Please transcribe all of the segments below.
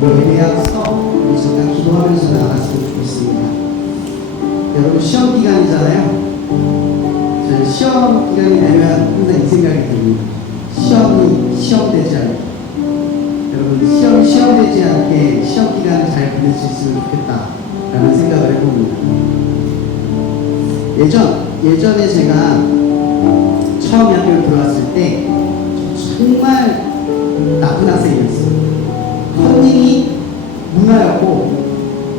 우리 예배 앞서 우리 잠깐 기도하면서 나갔으면 좋겠습니다. 여러분 시험 기간이잖아요. 저는 시험 기간이 되면 항상 이 생각이 듭니다. 시험 되지 않게. 여러분 시험 되지 않게 시험 기간을 잘 보낼 수 있으면 좋겠다라는 생각을 해봅니다. 예전에 제가 처음 학교에 들어왔을 때 정말 나쁜 학생이었어요. 컨닝이 문화였고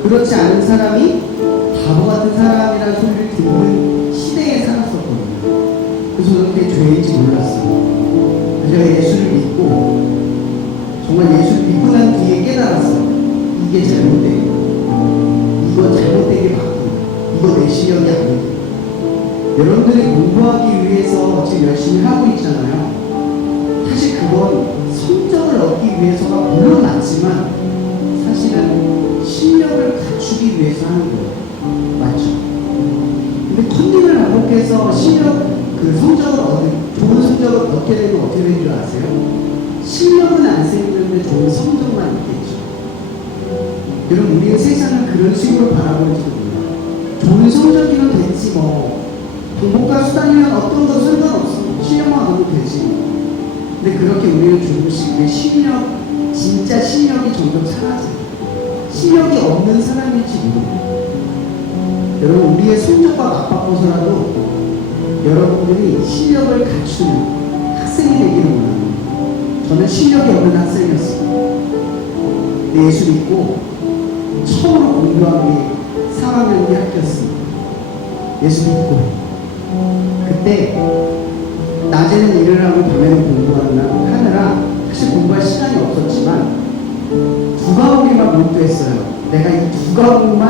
그렇지 않은 사람이 바보 같은 사람이라는 소리를 듣는 시대에 살았었거든요. 그래서 저는 그게 죄인지 몰랐어요. 제가 예수를 믿고 정말 예수를 믿고 난 뒤에 깨달았어요. 이게 잘못돼. 이거 잘못되게 바꾼. 이거 내 실력이 아니고. 여러분들이 공부하기 위해서 지금 열심히 하고 있잖아요. 사실 그건 성적을 얻기 위해서가 물론 맞지만 사실은 실력을 갖추기 위해서 하는 거예요. 맞죠? 근데 컨닝을 반복해서 좋은 성적을 얻게 되면 어떻게 되는 줄 아세요? 실력은 안 생기는데 좋은 성적만 있겠죠. 여러분 우리의 세상은 그런 식으로 바라보는지도 몰라요. 좋은 성적이면 됐지 뭐. 정보과 수단이면 어떤 거 상관없어. 실력만 얻으면 되지. 근데 그렇게 우리는 조금씩 우리의 진짜 실력이 점점 사라져요. 실력이 없는 사람일지 모르고. 여러분 우리의 성적과 맞바꿔서라도 여러분들이 실력을 갖추는 학생이 되기를 원합니다. 저는 실력이 없는 학생이었어요. 근데 예수 믿고 처음으로 공부한 게 3학년 때 학교였습니다. 예수 믿고 그때 낮에는 일을 하고 밤에는 공부하느라 사실 공부할 시간이 없었지만 2과목에만 몰두했어요. 내가 이 2과목만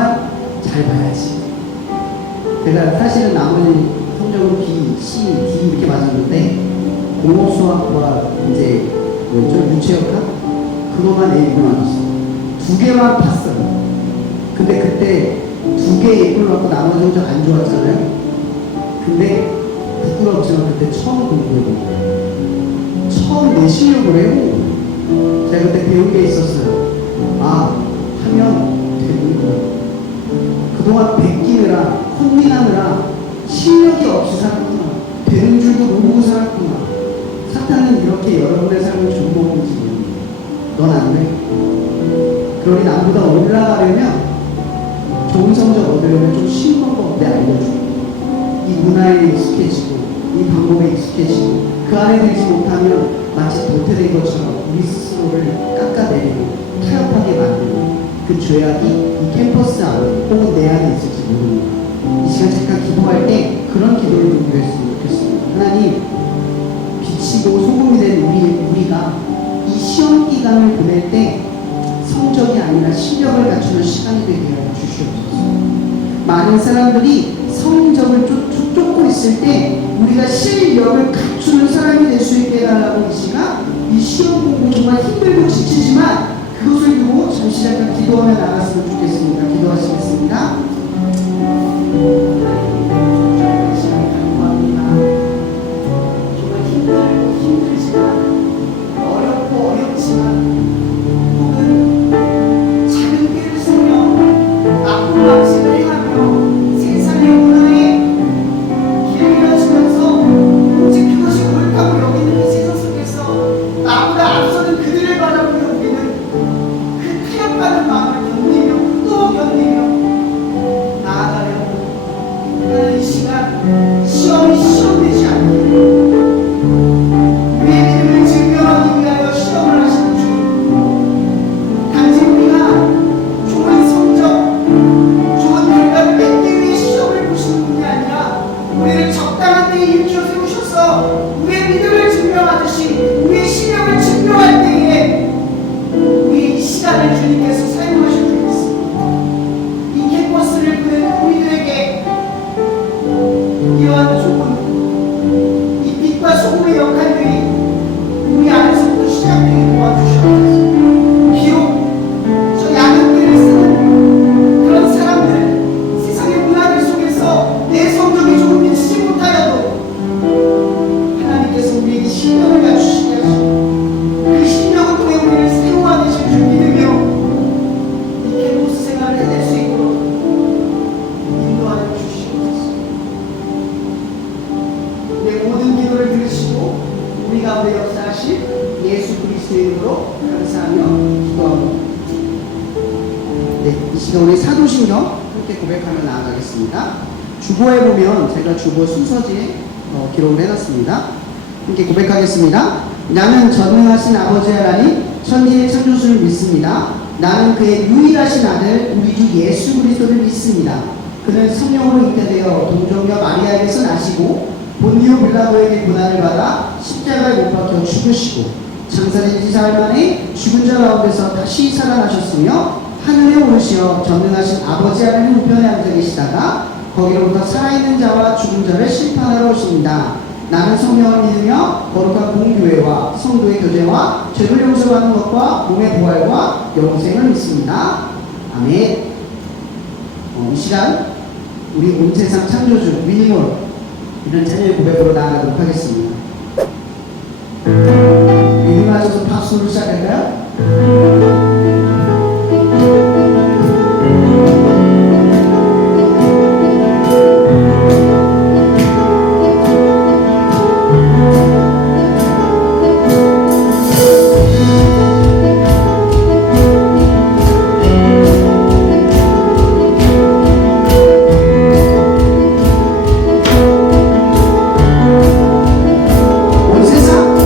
잘 봐야지. 제가 사실은 나머지 성적은 B, C, D 이렇게 맞았는데 공업수학과 이제 유체역학 그거만 A로 맞았어요. 2개만 봤어요. 근데 그때 2개 A로 맞고 나머지 성적 안 좋았잖아요. 근데 부끄럽지만 그때 처음 공부해본 거예요. 처음 내 실력을 해본 거예요. 제가 그때 배운 게 있었어요. 하면 되는 거예요. 그동안 베끼느라 혼민하느라 실력이 없이 살았구나. 되는 줄도 모르고 살았구나. 사탄은 이렇게 여러분의 삶을 정복하는지 모릅니다. 넌 안 돼. 그러니 나보다 올라가려면 좋은 성적 얻으려면 좀 쉬운 방법 내 알려줘. 이 문화에 익숙해지고 이 방법에 익숙해지고 그 안에 들지 못하면 마치 도태된 것처럼 우리 스스로를 깎아내리고 타협하게 만드는 그 죄악이 이 캠퍼스 안에 혹은 내 안에 있을지 모릅니다. 이 시간 잠깐 기도할 때 그런 기도를 좀 드렸으면 좋겠습니다. 하나님, 비치고 소금이 된 우리가 이 시험 기간을 보낼 때 성적이 아니라 실력을 갖추는 시간이 되게 하여 주시옵소서. 많은 사람들이 성적을 쫓고 있을 때 우리가 실력을 갖추는 사람이 될 수 있게 해달라고 이 시간 이 시험 공부 정말 힘들고 지치지만 그것을 두고 잠시 잠깐 기도하며 나갔으면 좋겠습니다. 기도하시겠습니다. 정말 힘들지만 어렵고 어렵지만 혹은 작은 길을 세며 나쁜 방식을 행하며 세상의 문화에 길들여지면서 오직 그것이 옳다고 여기는 이 세상 속에서 나보다 앞서는 그들을 바라보며 우리는 그 타협하는 마음을 견디며 또 견디며 시간은요, 기도하고, 네, 이 시간 우리 사도신경 함께 고백하며 나아가겠습니다. 주보에 보면 제가 주보 순서지에 기록을 해놨습니다. 함께 고백하겠습니다. 나는 전능하신 아버지 하나님 천지의 창조주를 믿습니다. 나는 그의 유일하신 아들 우리 주 예수 그리스도를 믿습니다. 그는 성령으로 잉태되어 동정녀 마리아에게서 나시고 본디오 빌라도에게 고난을 받아 십자가에 못 박혀 죽으시고 장사된 지 사흘 만에 죽은 자 가운데서 다시 살아나셨으며 하늘에 오르시어 전능하신 아버지 하나님 우편에 앉아 계시다가 거기로부터 살아있는 자와 죽은 자를 심판하러 오십니다. 나는 성령을 믿으며 거룩한 공교회와 성도의 교제와 죄를 용서받는 것과 몸의 부활과 영생을 믿습니다. 아멘. 이 시간 우리 온 세상 창조주 위닝으로 이런 자녀의 고백으로 나아가도록 하겠습니다. 일어나셔서 박수로 시작할까요? 온 세상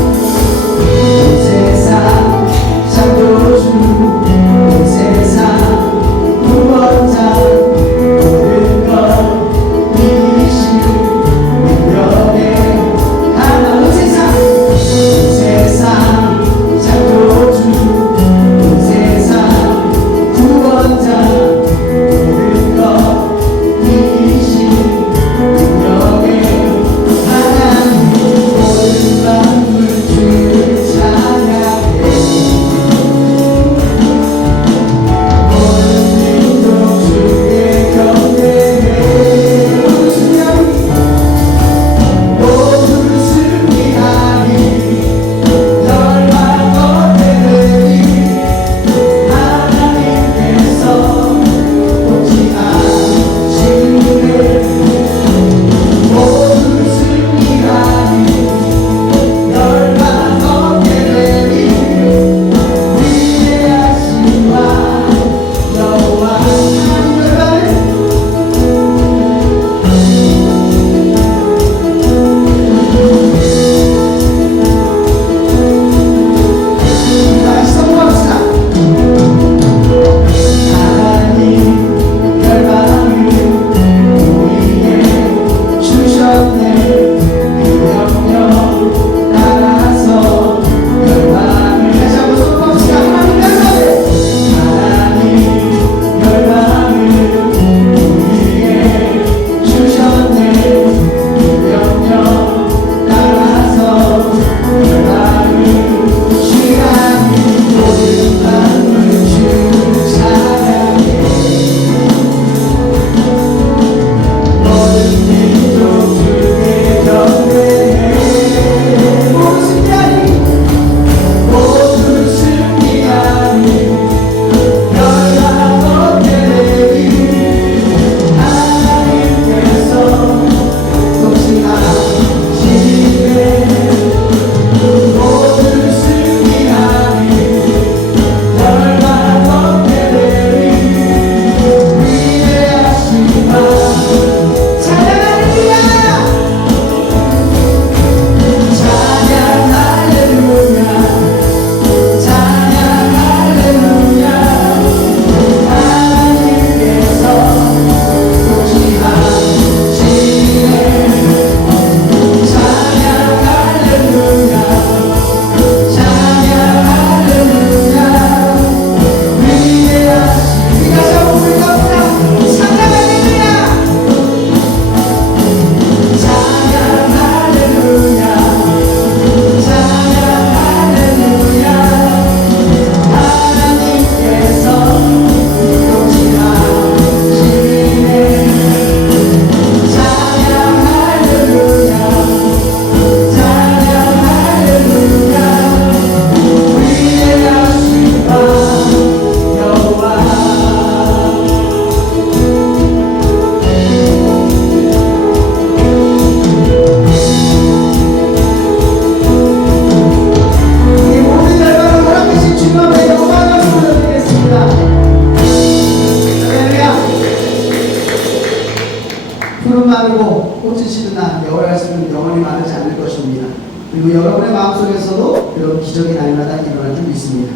겨울 말씀은 영원히 마르지 않을 것입니다. 그리고 여러분의 마음속에서도 그런 기적이 날마다 일어날 줄 믿습니다.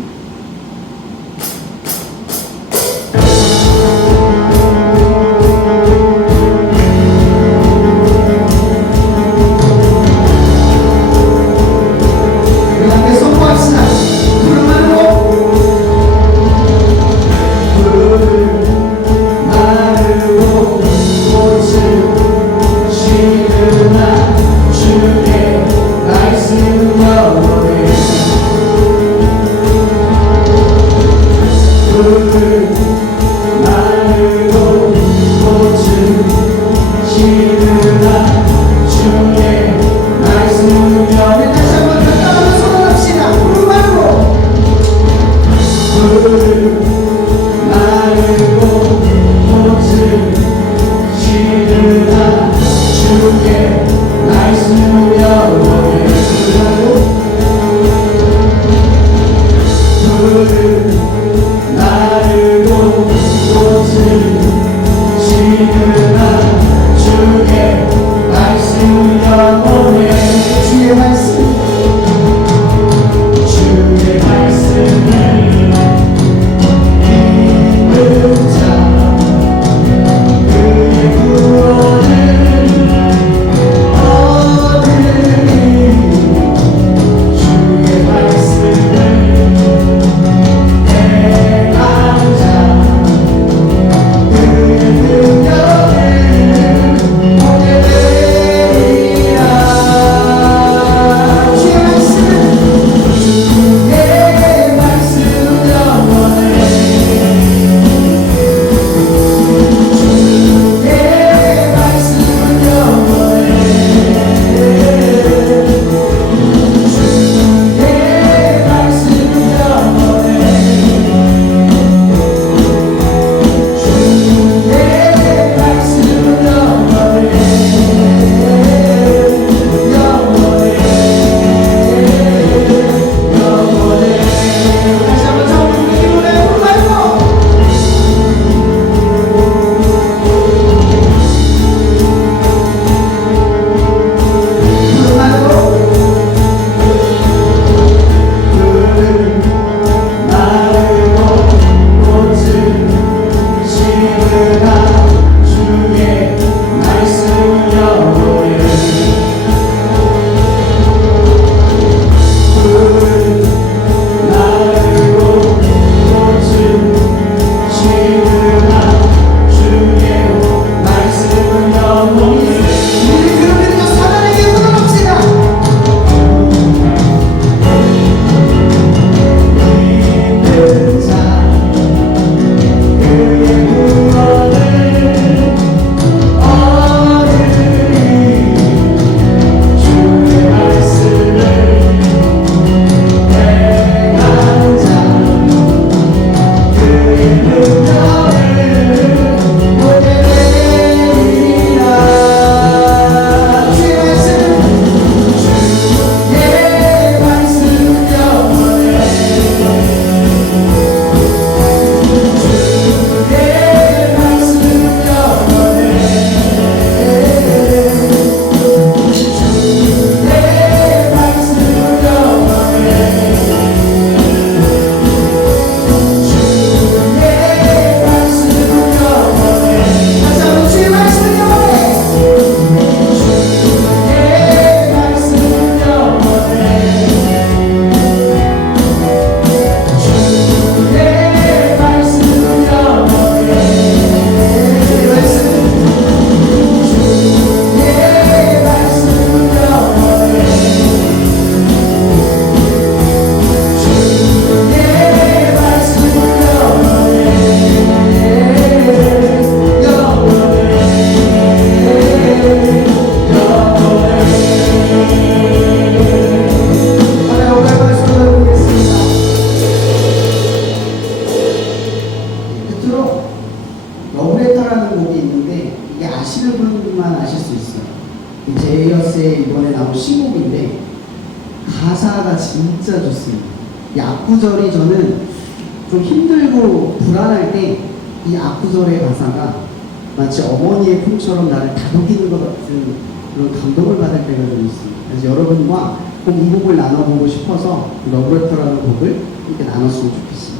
제이어스의 이번에 나온 신곡인데 가사가 진짜 좋습니다. 이 앞구절이 저는 좀 힘들고 불안할 때 이 앞구절의 가사가 마치 어머니의 품처럼 나를 다독이는 것 같은 그런 감동을 받을 때가 좀 있습니다. 그래서 여러분과 꼭 이 곡을 나눠보고 싶어서 러브레터라는 곡을 이렇게 나눴으면 좋겠습니다.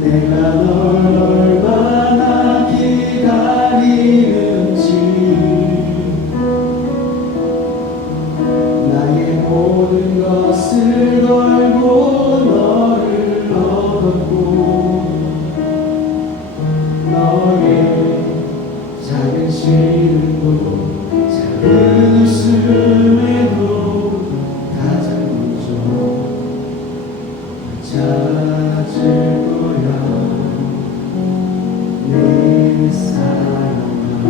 내가 널 얼마나 기다리는지 나의 모든 것을 걸고 너를 얻었고 너의 작은 시름도 작은 웃음에도 가장 먼저 찾을 거야 내 사랑아.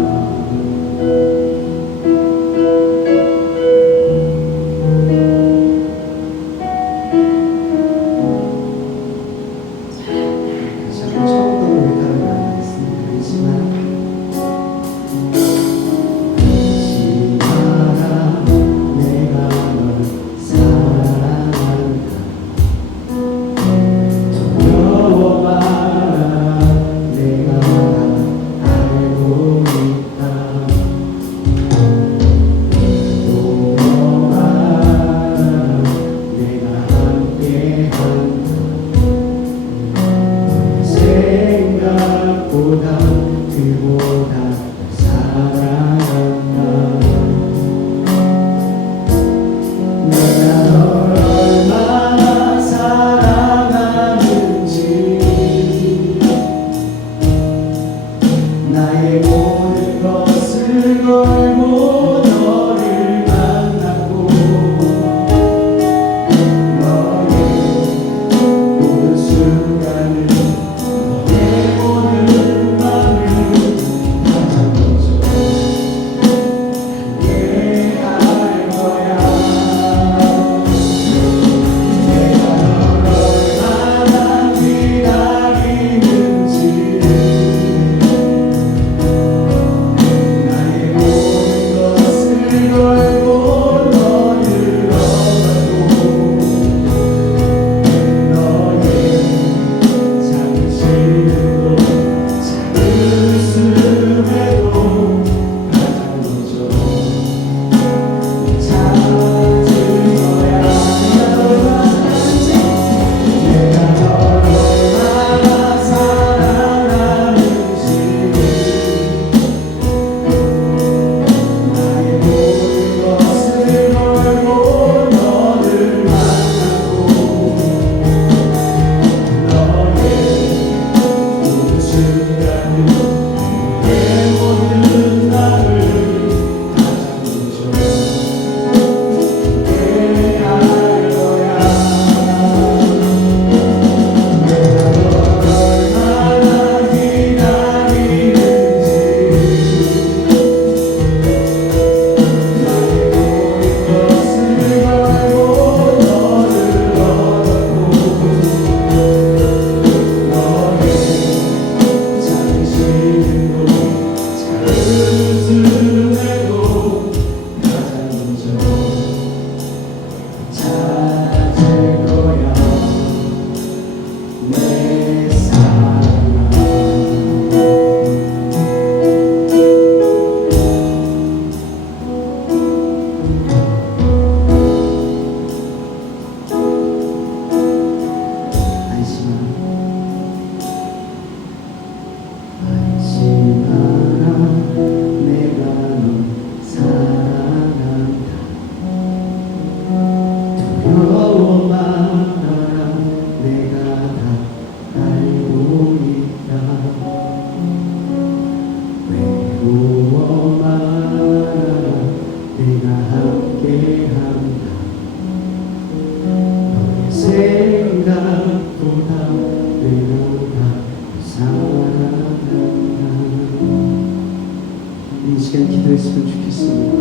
시간 기도했으면 좋겠습니다.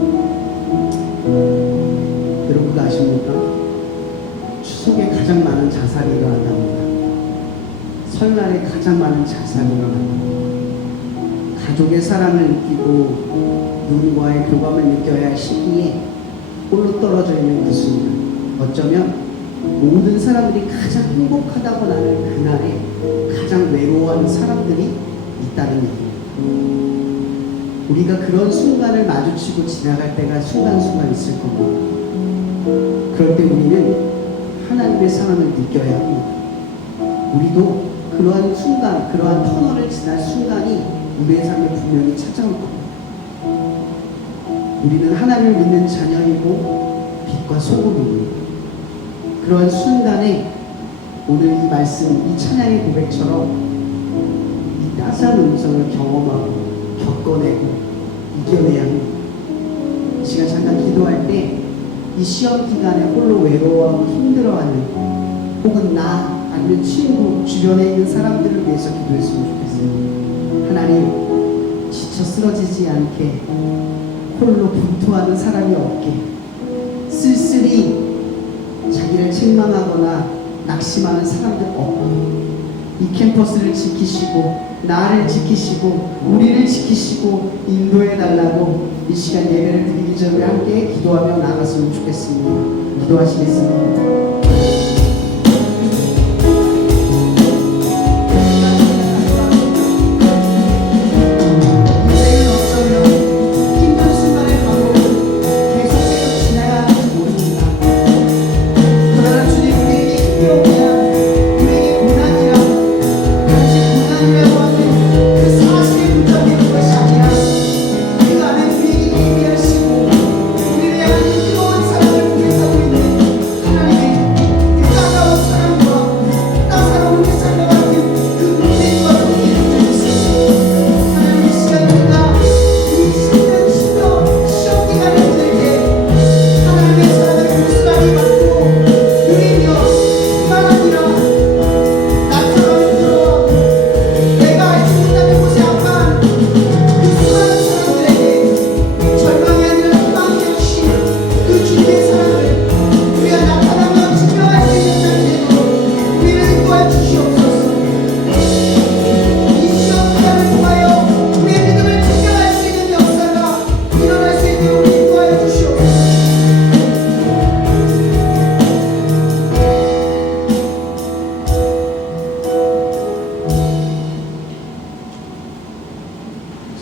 여러분도 아십니까? 추석에 가장 많은 자살이 일어난답니다. 설날에 가장 많은 자살이 일어납니다. 가족의 사랑을 느끼고 누군가의 교감을 느껴야 할 시기에 홀로 떨어져 있는 그 순간, 어쩌면 모든 사람들이 가장 행복하다고 나는 그날에 가장 외로워하는 사람들이 있다는 얘기입니다. 우리가 그런 순간을 마주치고 지나갈 때가 순간순간 있을 겁니다. 그럴 때 우리는 하나님의 사랑을 느껴야 합니다. 우리도 그러한 순간, 그러한 터널을 지날 순간이 우리의 삶에 분명히 찾아올 겁니다. 우리는 하나님을 믿는 자녀이고 빛과 소금입니다. 그러한 순간에 오늘 이 말씀, 이 찬양의 고백처럼 이 따스한 음성을 경험하고 겪어내고 이겨내야 합니다. 이 시간 잠깐 기도할 때 이 시험 기간에 홀로 외로워하고 힘들어하는 혹은 나 아니면 친구 주변에 있는 사람들을 위해서 기도했으면 좋겠어요. 하나님, 지쳐 쓰러지지 않게 홀로 분투하는 사람이 없게, 쓸쓸히 자기를 책망하거나 낙심하는 사람들 없게, 이 캠퍼스를 지키시고 나를 지키시고 우리를 지키시고 인도해 달라고 이 시간 예배를 드리기 전에 함께 기도하며 나갔으면 좋겠습니다. 기도하시겠습니다.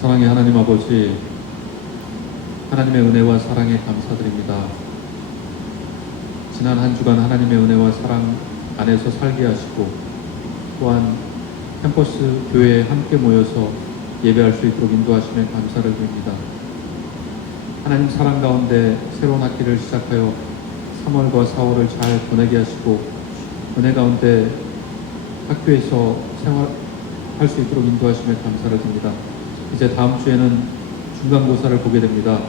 사랑의 하나님 아버지, 하나님의 은혜와 사랑에 감사드립니다. 지난 한 주간 하나님의 은혜와 사랑 안에서 살게 하시고 또한 캠퍼스 교회에 함께 모여서 예배할 수 있도록 인도하심에 감사를 드립니다. 하나님 사랑 가운데 새로운 학기를 시작하여 3월과 4월을 잘 보내게 하시고 은혜 가운데 학교에서 생활할 수 있도록 인도하심에 감사를 드립니다. 이제 다음 주에는 중간고사를 보게 됩니다.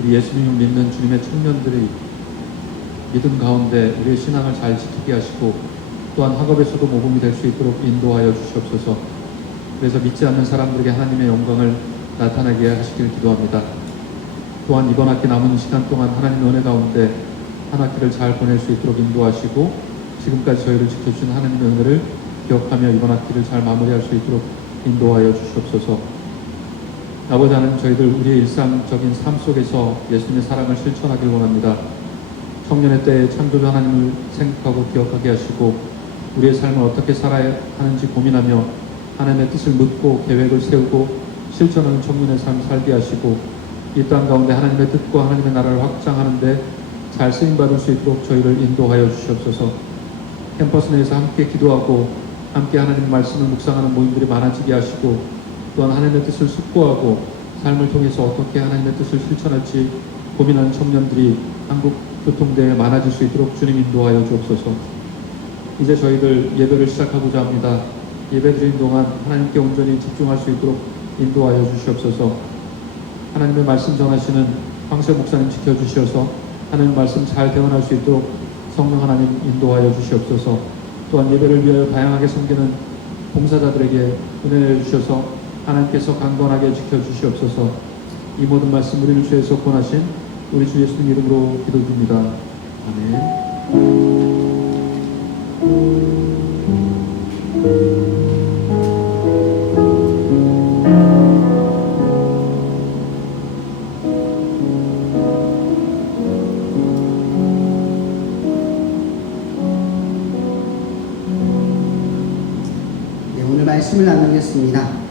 우리 예수님을 믿는 주님의 청년들이 믿음 가운데 우리의 신앙을 잘 지키게 하시고 또한 학업에서도 모범이 될 수 있도록 인도하여 주시옵소서. 그래서 믿지 않는 사람들에게 하나님의 영광을 나타나게 하시길 기도합니다. 또한 이번 학기 남은 시간 동안 하나님의 은혜 가운데 한 학기를 잘 보낼 수 있도록 인도하시고 지금까지 저희를 지켜주신 하나님의 은혜를 기억하며 이번 학기를 잘 마무리할 수 있도록 인도하여 주시옵소서. 아버지 하나님, 저희들 우리의 일상적인 삶 속에서 예수님의 사랑을 실천하길 원합니다. 청년의 때에 창조주 하나님을 생각하고 기억하게 하시고 우리의 삶을 어떻게 살아야 하는지 고민하며 하나님의 뜻을 묻고 계획을 세우고 실천하는 청년의 삶 살게 하시고 이 땅 가운데 하나님의 뜻과 하나님의 나라를 확장하는데 잘 쓰임받을 수 있도록 저희를 인도하여 주시옵소서. 캠퍼스 내에서 함께 기도하고 함께 하나님의 말씀을 묵상하는 모임들이 많아지게 하시고 또한 하나님의 뜻을 숙고하고 삶을 통해서 어떻게 하나님의 뜻을 실천할지 고민하는 청년들이 한국 교통대에 많아질 수 있도록 주님 인도하여 주옵소서. 이제 저희들 예배를 시작하고자 합니다. 예배 드리는 동안 하나님께 온전히 집중할 수 있도록 인도하여 주시옵소서. 하나님의 말씀 전하시는 황세 목사님 지켜주시어서 하나님의 말씀 잘 대원할 수 있도록 성령 하나님 인도하여 주시옵소서. 또한 예배를 위하여 다양하게 섬기는 봉사자들에게 은혜를 주셔서 하나님께서 강건하게 지켜주시옵소서. 이 모든 말씀 우리를 주에서 권하신 우리 주 예수님 이름으로 기도드립니다. 아멘. 오늘 말씀을 나누겠습니다.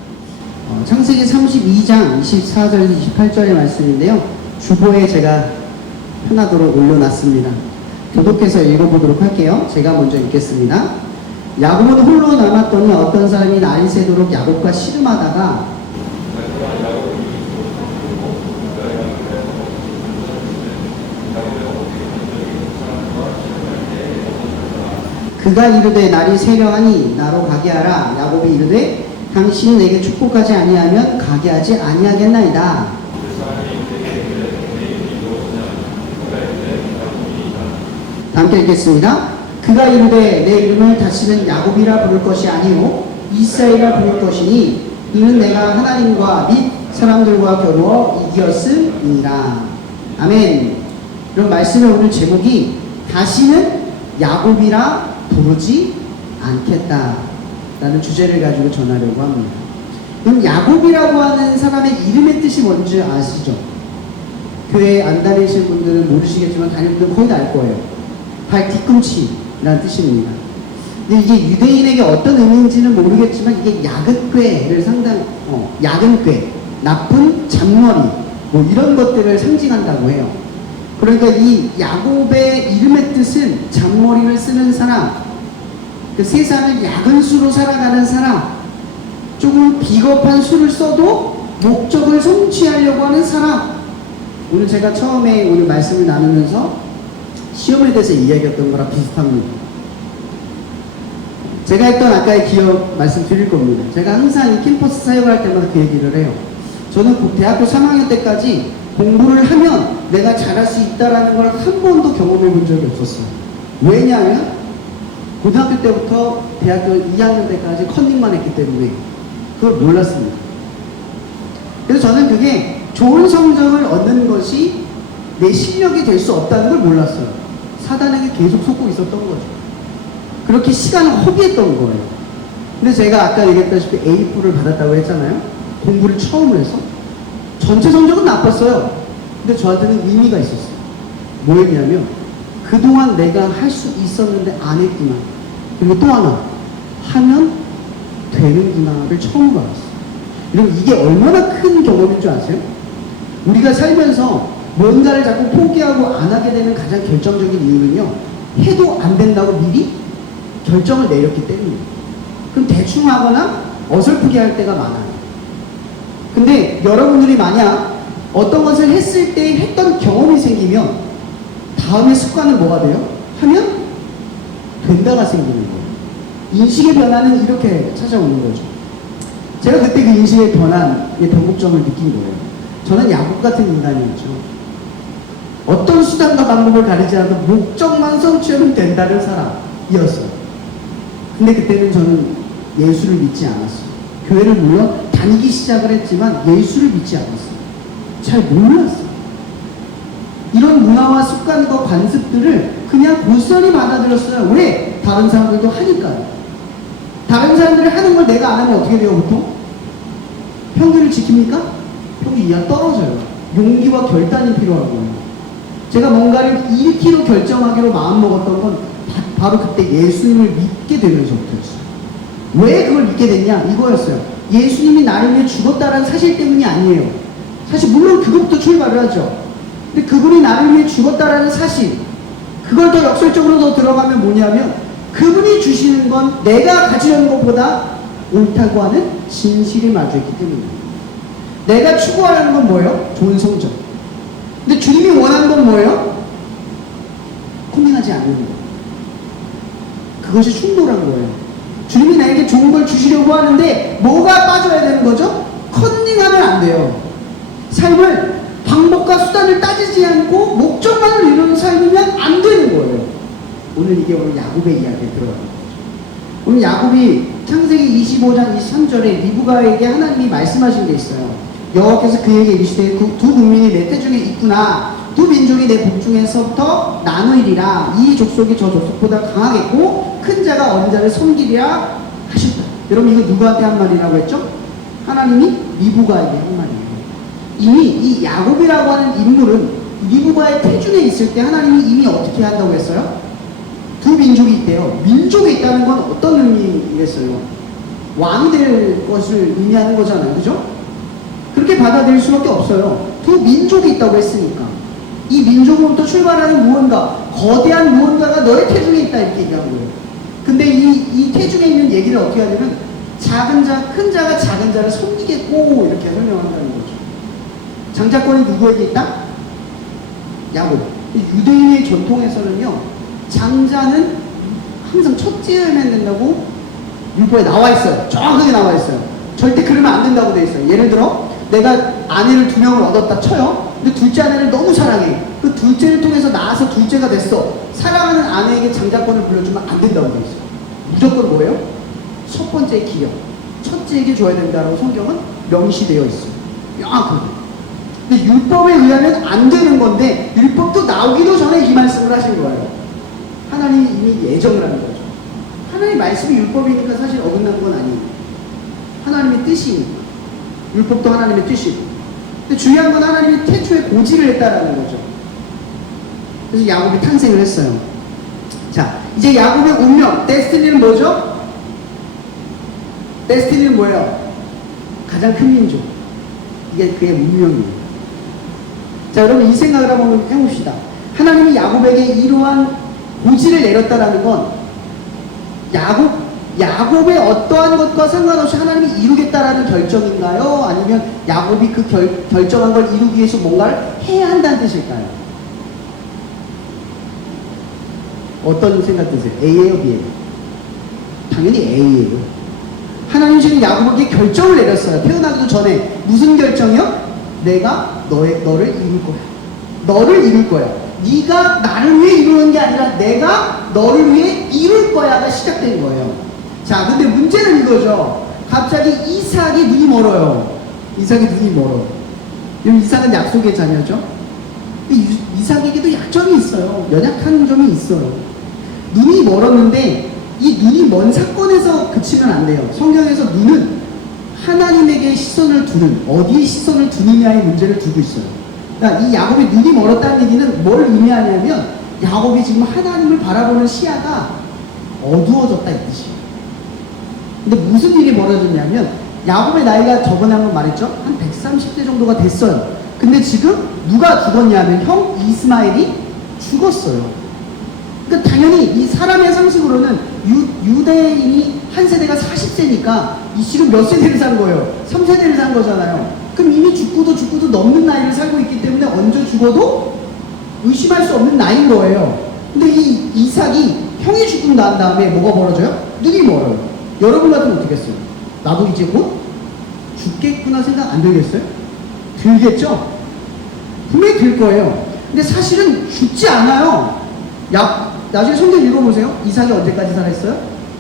창세기 32장 24절 28절의 말씀인데요. 주보에 제가 편하도록 올려놨습니다. 교독해서 읽어보도록 할게요. 제가 먼저 읽겠습니다. 야곱은 홀로 남았더니 어떤 사람이 날이 새도록 야곱과 씨름하다가 그가 이르되 날이 새려하니 나로 가게 하라. 야곱이 이르되 당신이 내게 축복하지 아니하면 가게 하지 아니하겠나이다. 함께 읽겠습니다. 그가 이르되 내 이름을 다시는 야곱이라 부를 것이 아니요 이스라엘이라 부를 것이니 이는 내가 하나님과 및 사람들과 겨루어 이겼음이니라. 아멘. 이런 말씀의 오늘 제목이 다시는 야곱이라 부르지 않겠다 라는 주제를 가지고 전하려고 합니다. 그럼 야곱이라고 하는 사람의 이름의 뜻이 뭔지 아시죠? 교회에 안 다니신 분들은 모르시겠지만 다니는 분들은 거의 다 알 거예요. 발 뒤꿈치라는 뜻입니다. 근데 이게 유대인에게 어떤 의미인지는 모르겠지만 이게 야근꾀를 야근꾀, 나쁜 잔머리 뭐 이런 것들을 상징한다고 해요. 그러니까 이 야곱의 이름의 뜻은 잔머리를 쓰는 사람, 그 세상을 야근수로 살아가는 사람, 조금 비겁한 수를 써도 목적을 성취하려고 하는 사람. 오늘 제가 처음에 오늘 말씀을 나누면서 시험에 대해서 이야기했던 거랑 비슷합니다. 제가 했던 아까의 기억 말씀드릴 겁니다. 제가 항상 이 캠퍼스 사역을 할 때마다 그 얘기를 해요. 저는 대학교 3학년 때까지 공부를 하면 내가 잘할 수 있다라는 걸 한 번도 경험해 본 적이 없었어요. 왜냐하면 고등학교 때부터 대학교 2학년 때까지 컨닝만 했기 때문에 그걸 몰랐습니다. 그래서 저는 그게 좋은 성적을 얻는 것이 내 실력이 될 수 없다는 걸 몰랐어요. 사단에게 계속 속고 있었던 거죠. 그렇게 시간을 허비했던 거예요. 근데 제가 아까 얘기했다시피 A4를 받았다고 했잖아요. 공부를 처음 해서 전체 성적은 나빴어요. 근데 저한테는 의미가 있었어요. 뭐였냐면 그동안 내가 할 수 있었는데 안 했구나. 그리고 또 하나 하면 되는구나를 처음 알았어요. 여러분 이게 얼마나 큰 경험인 줄 아세요? 우리가 살면서 뭔가를 자꾸 포기하고 안 하게 되는 가장 결정적인 이유는요, 해도 안 된다고 미리 결정을 내렸기 때문이에요. 그럼 대충 하거나 어설프게 할 때가 많아요. 근데 여러분들이 만약 어떤 것을 했을 때 했던 경험이 생기면 다음에 습관은 뭐가 돼요? 하면 된다가 생기는 거예요. 인식의 변화는 이렇게 찾아오는 거죠. 제가 그때 그 인식의 변화의 변곡점을 느낀 거예요. 저는 야곱 같은 인간이었죠. 어떤 수단과 방법을 가리지 않아도 목적만 성취하면 된다는 사람이었어요. 근데 그때는 저는 예수를 믿지 않았어요. 교회를 물론 다니기 시작을 했지만 예수를 믿지 않았어요. 잘 몰랐어요. 이런 문화와 습관과 관습들을 그냥 고스란히 받아들였어요. 왜? 다른 사람들도 하니까요. 다른 사람들이 하는 걸 내가 안 하면 어떻게 돼요, 보통? 평균을 지킵니까? 평균 이하 떨어져요. 용기와 결단이 필요하고요. 제가 뭔가를 1kg 결정하기로 마음먹었던 건 바로 그때 예수님을 믿게 되면서부터였어요. 왜 그걸 믿게 됐냐? 이거였어요. 예수님이 나를 위해 죽었다는 사실 때문이 아니에요. 사실 물론 그것부터 출발을 하죠. 근데 그분이 나를 위해 죽었다라는 사실, 그걸 더 역설적으로 더 들어가면 뭐냐면 그분이 주시는 건 내가 가지려는 것보다 옳다고 하는 진실이 마주했기 때문입니다. 내가 추구하려는 건 뭐예요? 좋은 성적. 근데 주님이 원하는 건 뭐예요? 컨닝하지 않는 거. 그것이 충돌한 거예요. 주님이 나에게 좋은 걸 주시려고 하는데 뭐가 빠져야 되는 거죠? 컨닝하면 안 돼요. 삶을 방법과 수단을 따지지 않고 목적만을 이루는 삶이면 안 되는 거예요. 오늘 이게 오늘 야곱의 이야기에 들어가는 거죠. 오늘 야곱이 창세기 25장 23절에 리브가에게 하나님이 말씀하신 게 있어요. 여호와께서 그에게 이르시되 두 국민이 내 태중에 있구나. 두 민족이 내 복중에서부터 나누이리라. 이 족속이 저 족속보다 강하겠고 큰 자가 어린 자를 섬기리라 하셨다. 여러분 이거 누구한테 한 말이라고 했죠? 하나님이 리브가에게 한 말이에요. 이미 이 야곱이라고 하는 인물은 리브가의 태중에 있을 때 하나님이 이미 어떻게 한다고 했어요? 두 민족이 있대요. 민족에 있다는 건 어떤 의미겠어요? 왕이 될 것을 의미하는 거잖아요. 그죠? 그렇게 받아들일 수밖에 없어요. 두 민족이 있다고 했으니까. 이 민족으로부터 출발하는 무언가, 거대한 무언가가 너의 태중에 있다 이렇게 얘기한 거예요. 근데 이 태중에 있는 얘기를 어떻게 하냐면 작은 자, 큰 자가 작은 자를 섬기겠고 이렇게 설명한다는 거죠. 장자권이 누구에게 있다? 야곱. 유대인의 전통에서는요, 장자는 항상 첫째여야만 된다고 율법에 나와 있어요. 정확하게 나와 있어요. 절대 그러면 안 된다고 돼 있어요. 예를 들어 내가 아내를 2명을 얻었다 쳐요. 근데 둘째 아내를 너무 사랑해. 그 둘째를 통해서 낳아서 둘째가 됐어. 사랑하는 아내에게 장자권을 불려주면 안 된다고 돼 있어요. 무조건 뭐예요? 첫 번째 기력, 첫째에게 줘야 된다라고 성경은 명시되어 있어요. 명확하게. 근데 율법에 의하면 안 되는 건데 율법도 나오기도 전에 이 말씀을 하신 거예요. 하나님이 이미 예정을 하는 거죠. 하나님 말씀이 율법이니까 사실 어긋난 건 아니에요. 하나님의 뜻이니까. 율법도 하나님의 뜻이고. 근데 중요한 건 하나님이 태초에 고지를 했다라는 거죠. 그래서 야곱이 탄생을 했어요. 자, 이제 야곱의 운명, 데스티니는 뭐죠? 데스티니는 뭐예요? 가장 큰 민족. 이게 그의 운명이에요. 자, 여러분 이 생각을 한번 해봅시다. 하나님이 야곱에게 이러한 고지를 내렸다라는 건 야곱의 어떠한 것과 상관없이 하나님이 이루겠다라는 결정인가요? 아니면 야곱이 그 결정한 걸 이루기 위해서 뭔가를 해야 한다는 뜻일까요? 어떤 생각 드세요? A예요, B예요? 당연히 A예요. 하나님 지금 야곱에게 결정을 내렸어요. 태어나기도 전에. 무슨 결정이요? 내가 너를 이룰 거야. 너를 이룰 거야. 네가 나를 위해 이루는 게 아니라 내가 너를 위해 이룰 거야가 시작된 거예요. 자, 근데 문제는 이거죠. 갑자기 이삭이 눈이 멀어요. 이삭이 눈이 멀어요. 이삭은 약속의 자녀죠. 이삭에게도 약점이 있어요. 연약한 점이 있어요. 눈이 멀었는데 이 눈이 먼 사건에서 그치면 안 돼요. 성경에서 눈은 하나님에게 시선을 두는, 어디에 시선을 두느냐의 문제를 두고 있어요. 그러니까 이 야곱이 눈이 멀었다는 얘기는 뭘 의미하냐면 야곱이 지금 하나님을 바라보는 시야가 어두워졌다 이 뜻이에요. 근데 무슨 일이 벌어졌냐면 야곱의 나이가 저번에 한번 말했죠? 한 130세 정도가 됐어요. 근데 지금 누가 죽었냐면 형 이스마엘이 죽었어요. 그러니까 당연히 이 사람의 상식으로는 유대인이 한 세대가 40세니까 이 지금 몇 세대를 산 거예요? 3세대를 산 거잖아요. 그럼 이미 죽고도 넘는 나이를 살고 있기 때문에 언제 죽어도 의심할 수 없는 나이인 거예요. 근데 이 이삭이 형이 죽고 난 다음에 뭐가 벌어져요? 눈이 멀어요. 여러분 같으면 어떻겠어요? 나도 이제 곧 죽겠구나 생각 안 들겠어요? 들겠죠? 분명히 들 거예요. 근데 사실은 죽지 않아요. 나중에 성경 읽어보세요. 이삭이 언제까지 살아있어요?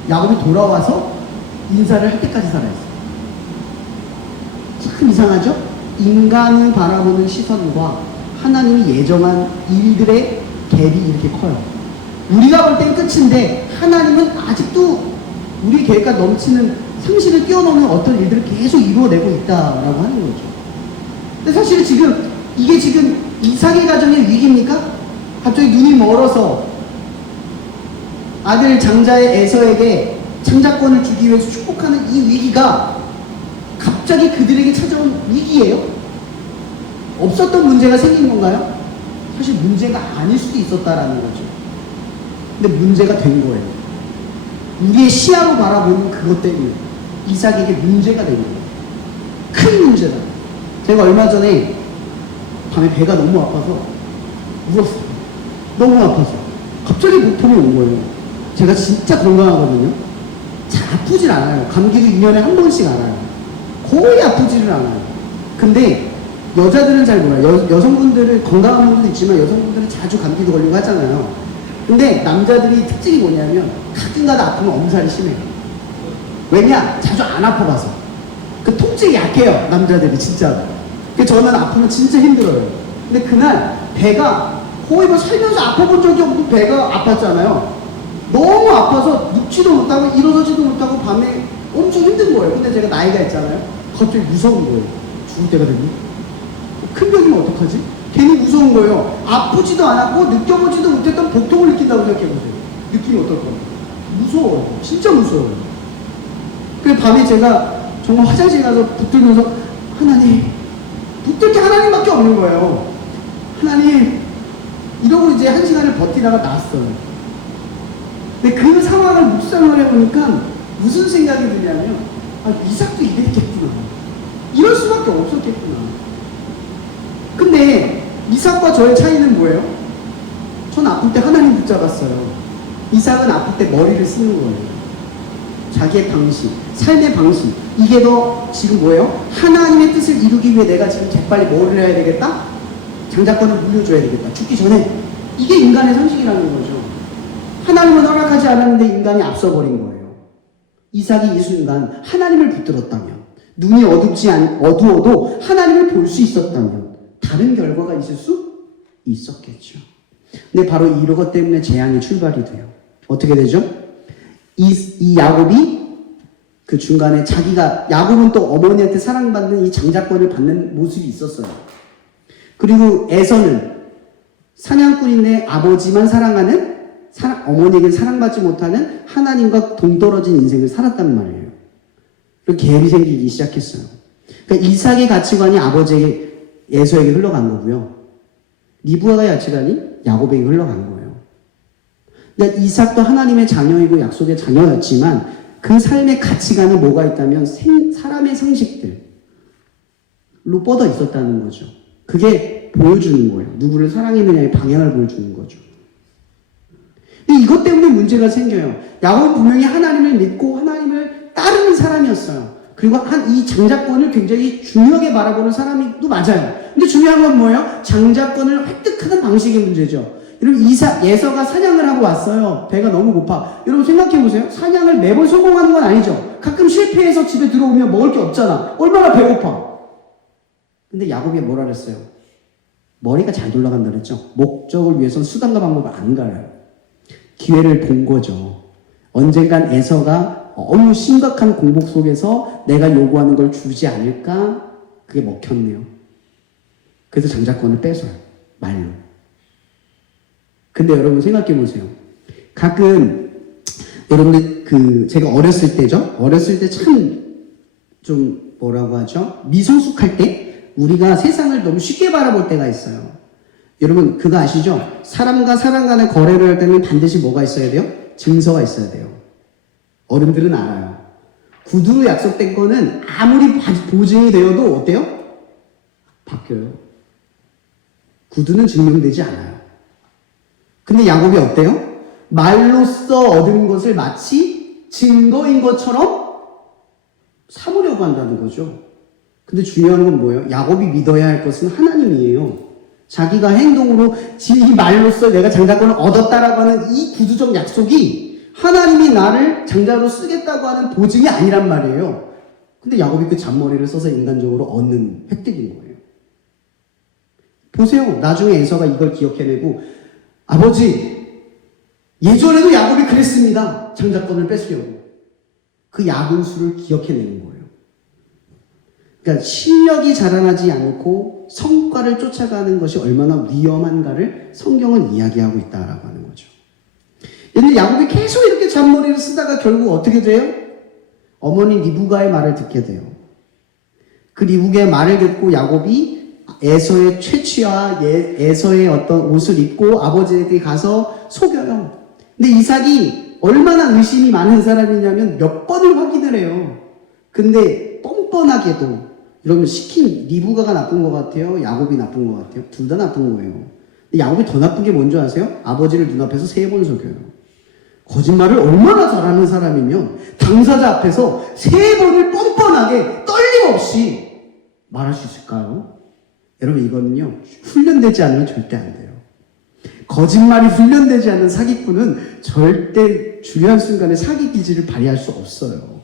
야곱이 돌아와서 인사를 할 때까지 살아있어요. 참 이상하죠? 인간을 바라보는 시선과 하나님이 예정한 일들의 갭이 이렇게 커요. 우리가 볼 땐 끝인데 하나님은 아직도 우리 계획과 넘치는 상식을 뛰어넘는 어떤 일들을 계속 이루어내고 있다라고 하는 거죠. 근데 사실 지금 이게 지금 이삭의 가정의 위기입니까? 갑자기 눈이 멀어서 아들 장자의 에서에게 장자권을 주기 위해서 축복하는 이 위기가 갑자기 그들에게 찾아온 위기예요? 없었던 문제가 생긴 건가요? 사실 문제가 아닐 수도 있었다라는 거죠. 근데 문제가 된 거예요. 우리의 시야로 바라보는 그것 때문에 이삭에게 문제가 된 거예요. 큰 문제다. 제가 얼마 전에 밤에 배가 너무 아파서 울었어요. 너무 아파서. 갑자기 목통이 온 거예요. 제가 진짜 건강하거든요. 잘 아프질 않아요. 감기도 2년에 한 번씩 알아요. 거의 아프지를 않아요. 근데 여자들은 잘 몰라요. 여성분들은 건강한 분들도 있지만 여성분들은 자주 감기도 걸리고 하잖아요. 근데 남자들이 특징이 뭐냐면 가끔가다 아프면 엄살이 심해요. 왜냐? 자주 안 아파봐서. 그 통증이 약해요. 남자들이 진짜. 저는 아프면 진짜 힘들어요. 근데 그날 배가 거의 뭐 살면서 아파본 적이 없고 배가 아팠잖아요. 너무 아파서 눕지도 못하고 일어서지도 못하고 밤에 엄청 힘든 거예요. 근데 제가 나이가 있잖아요. 갑자기 무서운 거예요. 죽을 때가 되니? 큰 병이면 어떡하지? 괜히 무서운 거예요. 아프지도 않았고 느껴보지도 못했던 복통을 느낀다고 생각해보세요. 느낌이 어떨까요? 무서워요. 진짜 무서워요. 그래서 밤에 제가 정말 화장실 가서 붙들면서 하나님, 붙들 게 하나님밖에 없는 거예요. 하나님, 이러고 이제 1시간을 버티다가 나왔어요. 근데 그 상황을 묵상을 해보니까 무슨 생각이 드냐면, 아, 이삭도 이랬겠구나. 이럴 수밖에 없었겠구나. 근데 이삭과 저의 차이는 뭐예요? 전 아플 때 하나님 붙잡았어요. 이삭은 아플 때 머리를 쓰는 거예요. 자기의 방식, 삶의 방식. 이게 더 지금 뭐예요? 하나님의 뜻을 이루기 위해 내가 지금 재빨리 뭐를 해야 되겠다? 장자권을 물려줘야 되겠다. 죽기 전에. 이게 인간의 상식이라는 거죠. 하나님은 허락하지 않았는데 인간이 앞서버린 거예요. 이삭이 이 순간 하나님을 붙들었다면, 눈이 어두워도 하나님을 볼 수 있었다면 다른 결과가 있을 수 있었겠죠. 근데 바로 이것 때문에 재앙이 출발이 돼요. 어떻게 되죠? 이 야곱이 그 중간에 야곱은 또 어머니한테 사랑받는 이 장자권을 받는 모습이 있었어요. 그리고 에서는 사냥꾼인데 아버지만 사랑하는 어머니에게 사랑받지 못하는 하나님과 동떨어진 인생을 살았단 말이에요. 그리고 계획이 생기기 시작했어요. 그러니까 이삭의 가치관이 아버지에게 에서에게 흘러간 거고요. 리브가의 가치관이 야곱에게 흘러간 거예요. 그러니까 이삭도 하나님의 자녀이고 약속의 자녀였지만 그 삶의 가치관에 뭐가 있다면 사람의 상식들로 뻗어 있었다는 거죠. 그게 보여주는 거예요. 누구를 사랑했느냐의 방향을 보여주는 거죠. 근데 이것 때문에 문제가 생겨요. 야곱은 분명히 하나님을 믿고 하나님을 따르는 사람이었어요. 그리고 이 장자권을 굉장히 중요하게 바라보는 사람도 맞아요. 근데 중요한 건 뭐예요? 장자권을 획득하는 방식의 문제죠. 여러분, 예서가 사냥을 하고 왔어요. 배가 너무 고파. 여러분 생각해보세요. 사냥을 매번 성공하는 건 아니죠. 가끔 실패해서 집에 들어오면 먹을 게 없잖아. 얼마나 배고파. 근데 야곱이 뭐라 그랬어요? 머리가 잘 돌아간다 그랬죠. 목적을 위해서는 수단과 방법을 안 가려요. 기회를 본 거죠. 언젠간 에서가 너무 심각한 공복 속에서 내가 요구하는 걸 주지 않을까? 그게 먹혔네요. 그래서 장자권을 뺏어요. 말로. 근데 여러분 생각해 보세요. 가끔 여러분들 제가 어렸을 때죠. 어렸을 때 참 좀 뭐라고 하죠? 미성숙할 때 우리가 세상을 너무 쉽게 바라볼 때가 있어요. 여러분 그거 아시죠? 사람과 사람 간의 거래를 할 때는 반드시 뭐가 있어야 돼요? 증서가 있어야 돼요. 어른들은 알아요. 구두로 약속된 거는 아무리 보증이 되어도 어때요? 바뀌어요. 구두는 증명되지 않아요. 근데 야곱이 어때요? 말로써 얻은 것을 마치 증거인 것처럼 삼으려고 한다는 거죠. 근데 중요한 건 뭐예요? 야곱이 믿어야 할 것은 하나님이에요. 자기가 행동으로 이 말로써 내가 장자권을 얻었다라고 하는 이 구두적 약속이 하나님이 나를 장자로 쓰겠다고 하는 보증이 아니란 말이에요. 근데 야곱이 그 잔머리를 써서 인간적으로 얻는 획득인 거예요. 보세요. 나중에 에서가 이걸 기억해내고 아버지, 예전에도 야곱이 그랬습니다. 장자권을 뺏으려고. 그 야근수를 기억해내는 거예요. 그러니까 실력이 자라나지 않고 성과를 쫓아가는 것이 얼마나 위험한가를 성경은 이야기하고 있다라고 하는 거죠. 근데 야곱이 계속 이렇게 잔머리를 쓰다가 결국 어떻게 돼요? 어머니 리브가의 말을 듣게 돼요. 그 리브가의 말을 듣고 야곱이 에서의 채취와 에서의 어떤 옷을 입고 아버지에게 가서 속여요. 근데 이삭이 얼마나 의심이 많은 사람이냐면 몇 번을 확인을 해요. 근데 뻔뻔하게도 여러분 시킨 리브가가 나쁜 것 같아요? 야곱이 나쁜 것 같아요? 둘 다 나쁜 거예요. 근데 야곱이 더 나쁜 게 뭔지 아세요? 아버지를 눈앞에서 3번 속여요. 거짓말을 얼마나 잘하는 사람이면 당사자 앞에서 3번을 뻔뻔하게 떨림없이 말할 수 있을까요? 여러분 이거는요 훈련되지 않으면 절대 안 돼요. 거짓말이 훈련되지 않는 사기꾼은 절대 중요한 순간에 사기 기질을 발휘할 수 없어요.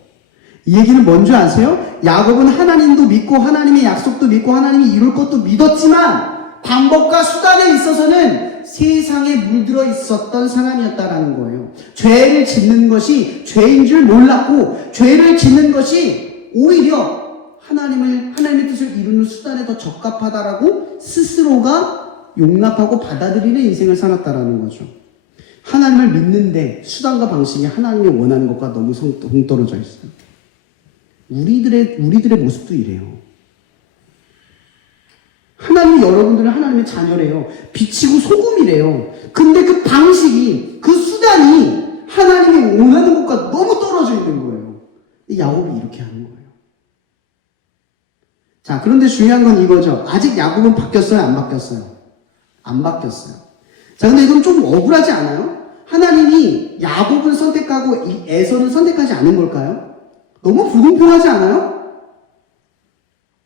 이 얘기는 뭔지 아세요? 야곱은 하나님도 믿고 하나님의 약속도 믿고 하나님이 이룰 것도 믿었지만 방법과 수단에 있어서는 세상에 물들어 있었던 사람이었다라는 거예요. 죄를 짓는 것이 죄인 줄 몰랐고 죄를 짓는 것이 오히려 하나님의 뜻을 이루는 수단에 더 적합하다라고 스스로가 용납하고 받아들이는 인생을 살았다라는 거죠. 하나님을 믿는데 수단과 방식이 하나님이 원하는 것과 너무 동떨어져 있어요. 우리들의 모습도 이래요. 하나님이 여러분들은 하나님의 자녀래요. 빛이고 소금이래요. 근데 그 방식이, 그 수단이 하나님이 원하는 것과 너무 떨어져 있는 거예요. 야곱이 이렇게 하는 거예요. 자, 그런데 중요한 건 이거죠. 아직 야곱은 바뀌었어요? 안 바뀌었어요? 안 바뀌었어요. 자, 근데 이건 좀 억울하지 않아요? 하나님이 야곱을 선택하고 에서는 선택하지 않은 걸까요? 너무 불공평하지 않아요?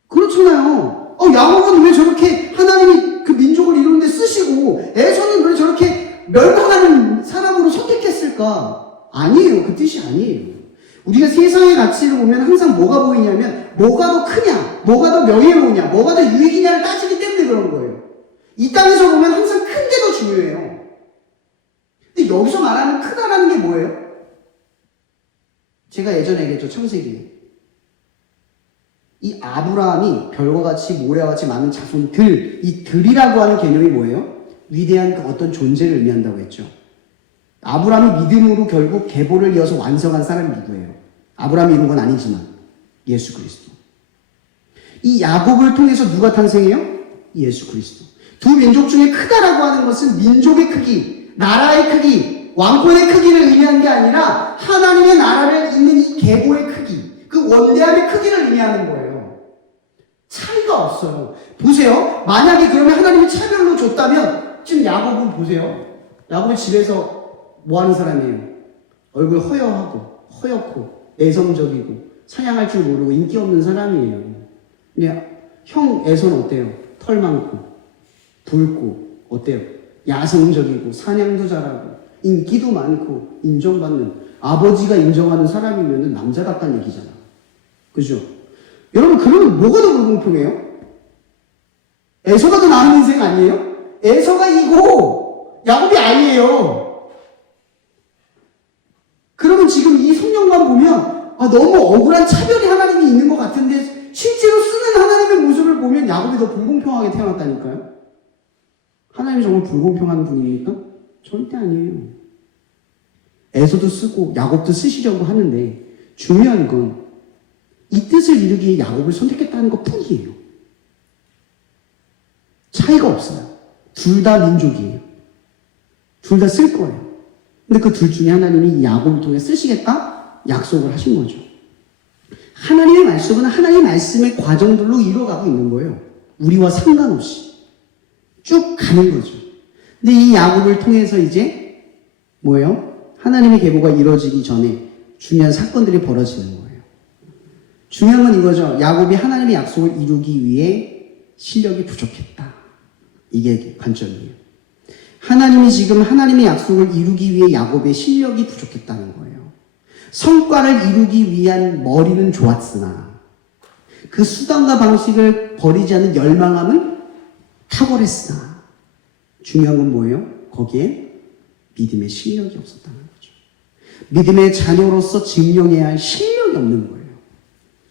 그렇잖아요. 야곱은 왜 저렇게 하나님이 그 민족을 이루는데 쓰시고 에서는 왜 저렇게 멸망하는 사람으로 선택했을까? 아니에요. 그 뜻이 아니에요. 우리가 세상의 가치를 보면 항상 뭐가 보이냐면 뭐가 더 크냐, 뭐가 더 명예로우냐, 뭐가 더 유익이냐를 따지기 때문에 그런 거예요. 이 땅에서 보면 항상 큰 게 더 중요해요. 근데 여기서 말하는 크다라는 게 뭐예요? 제가 예전에 얘기했죠. 창세기. 이 아브라함이 별과 같이 모래와 같이 많은 자손들, 이 들이라고 하는 개념이 뭐예요? 위대한 그 어떤 존재를 의미한다고 했죠. 아브라함이 믿음으로 결국 계보를 이어서 완성한 사람이 누구예요? 아브라함이 이룬 건 아니지만 예수 그리스도. 이 야곱을 통해서 누가 탄생해요? 예수 그리스도. 두 민족 중에 크다라고 하는 것은 민족의 크기, 나라의 크기, 왕권의 크기를 의미하는 게 아니라 하나님의 나라를 잇는 이 계보의 크기, 그 원대함의 크기를 의미하는 거예요. 차이가 없어요. 보세요. 만약에 그러면 하나님이 차별로 줬다면 지금 야곱은 보세요. 야곱은 집에서 뭐 하는 사람이에요? 얼굴 허옇고 내성적이고 사냥할 줄 모르고 인기 없는 사람이에요. 근데 형 에서는 어때요? 털 많고 붉고 어때요? 야성적이고 사냥도 잘하고 인기도 많고 인정받는, 아버지가 인정하는 사람이면 남자답다는 얘기잖아. 그죠? 여러분, 그러면 뭐가 더 불공평해요? 에서가 더 나은 인생 아니에요? 에서가 이고 야곱이 아니에요. 그러면 지금 이 성경만 보면 너무 억울한 차별이 하나님이 있는 것 같은데 실제로 쓰는 하나님의 모습을 보면 야곱이 더 불공평하게 태어났다니까요. 하나님이 정말 불공평한 분입니까? 절대 아니에요. 에서도 쓰고 야곱도 쓰시려고 하는데 중요한 건 이 뜻을 이루기에 야곱을 선택했다는 것 뿐이에요. 차이가 없어요. 둘 다 민족이에요. 둘 다 쓸 거예요. 근데 그 둘 중에 하나님이 야곱을 통해 쓰시겠다? 약속을 하신 거죠. 하나님의 말씀은 하나님의 말씀의 과정들로 이루어가고 있는 거예요. 우리와 상관없이. 쭉 가는 거죠. 근데 이 야곱을 통해서 이제 뭐예요? 하나님의 계보가 이루어지기 전에 중요한 사건들이 벌어지는 거예요. 중요한 건 이거죠. 야곱이 하나님의 약속을 이루기 위해 실력이 부족했다. 이게 관점이에요. 하나님이 지금 하나님의 약속을 이루기 위해 야곱의 실력이 부족했다는 거예요. 성과를 이루기 위한 머리는 좋았으나 그 수단과 방식을 버리지 않는 열망함은 탁월했으나 중요한 건 뭐예요? 거기에 믿음의 실력이 없었다는 거죠. 믿음의 자녀로서 증명해야 할 실력이 없는 거예요.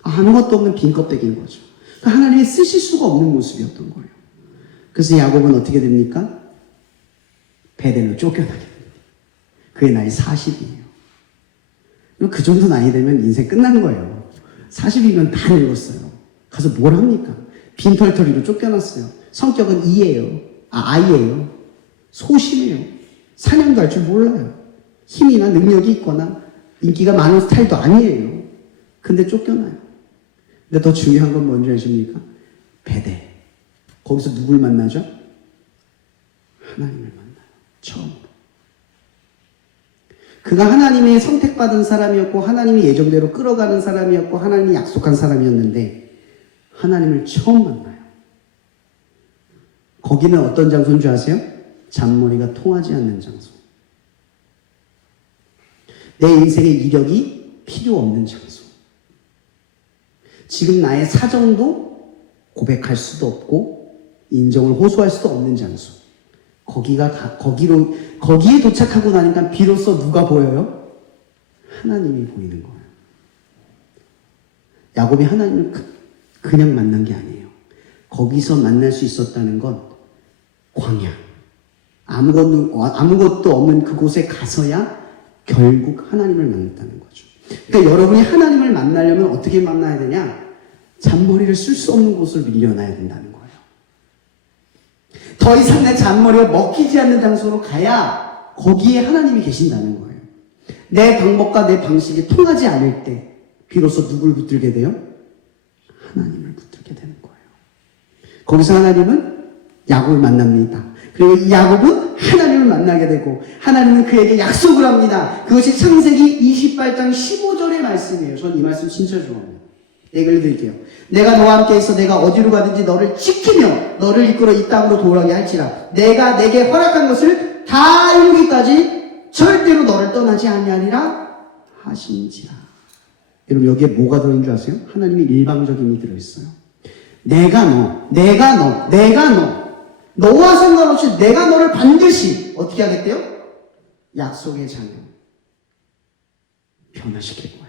아무것도 없는 빈 껍데기인 거죠. 하나님이 쓰실 수가 없는 모습이었던 거예요. 그래서 야곱은 어떻게 됩니까? 베델로 쫓겨나게 됩니다. 그의 나이 40이에요. 그 정도 나이 되면 인생 끝난 거예요. 40이면 다 늙었어요. 가서 뭘 합니까? 빈털터리로 쫓겨났어요. 성격은 아이예요. 소심해요. 사냥도 할 줄 몰라요. 힘이나 능력이 있거나 인기가 많은 스타일도 아니에요. 근데 쫓겨나요. 근데 더 중요한 건 뭔지 아십니까? 베델. 거기서 누굴 만나죠? 하나님을 만나요. 처음으로. 그가 하나님의 선택받은 사람이었고 하나님이 예정대로 끌어가는 사람이었고 하나님이 약속한 사람이었는데 하나님을 처음 만나요. 거기는 어떤 장소인 줄 아세요? 잔머리가 통하지 않는 장소. 내 인생의 이력이 필요 없는 장소. 지금 나의 사정도 고백할 수도 없고 인정을 호소할 수도 없는 장소. 거기에 도착하고 나니까 비로소 누가 보여요? 하나님이 보이는 거예요. 야곱이 하나님을 그냥 만난 게 아니에요. 거기서 만날 수 있었다는 건 광야. 아무것도 없는 그곳에 가서야 결국 하나님을 만났다는 거죠. 그러니까 여러분이 하나님을 만나려면 어떻게 만나야 되냐? 잔머리를 쓸 수 없는 곳을 밀려나야 된다는 거예요. 더 이상 내 잔머리가 먹히지 않는 장소로 가야 거기에 하나님이 계신다는 거예요. 내 방법과 내 방식이 통하지 않을 때 비로소 누굴 붙들게 돼요? 하나님을 붙들게 되는 거예요. 거기서 하나님은 야곱을 만납니다. 그리고 이 야곱은 하나님을 만나게 되고 하나님은 그에게 약속을 합니다. 그것이 창세기 28장 15절의 말씀이에요. 전 이 말씀 진짜 좋아합니다. 읽어드릴게요. 내가 너와 함께 있어 내가 어디로 가든지 너를 지키며 너를 이끌어 이 땅으로 돌아오게 할지라 내가 내게 허락한 것을 다 이루기까지 절대로 너를 떠나지 아니하리라 하신지라. 여러분 여기에 뭐가 들어있는 줄 아세요? 하나님의 일방적임이 들어있어요. 너와 상관없이 내가 너를 반드시 어떻게 하겠대요? 약속의 자녀 변화시킬 거예요.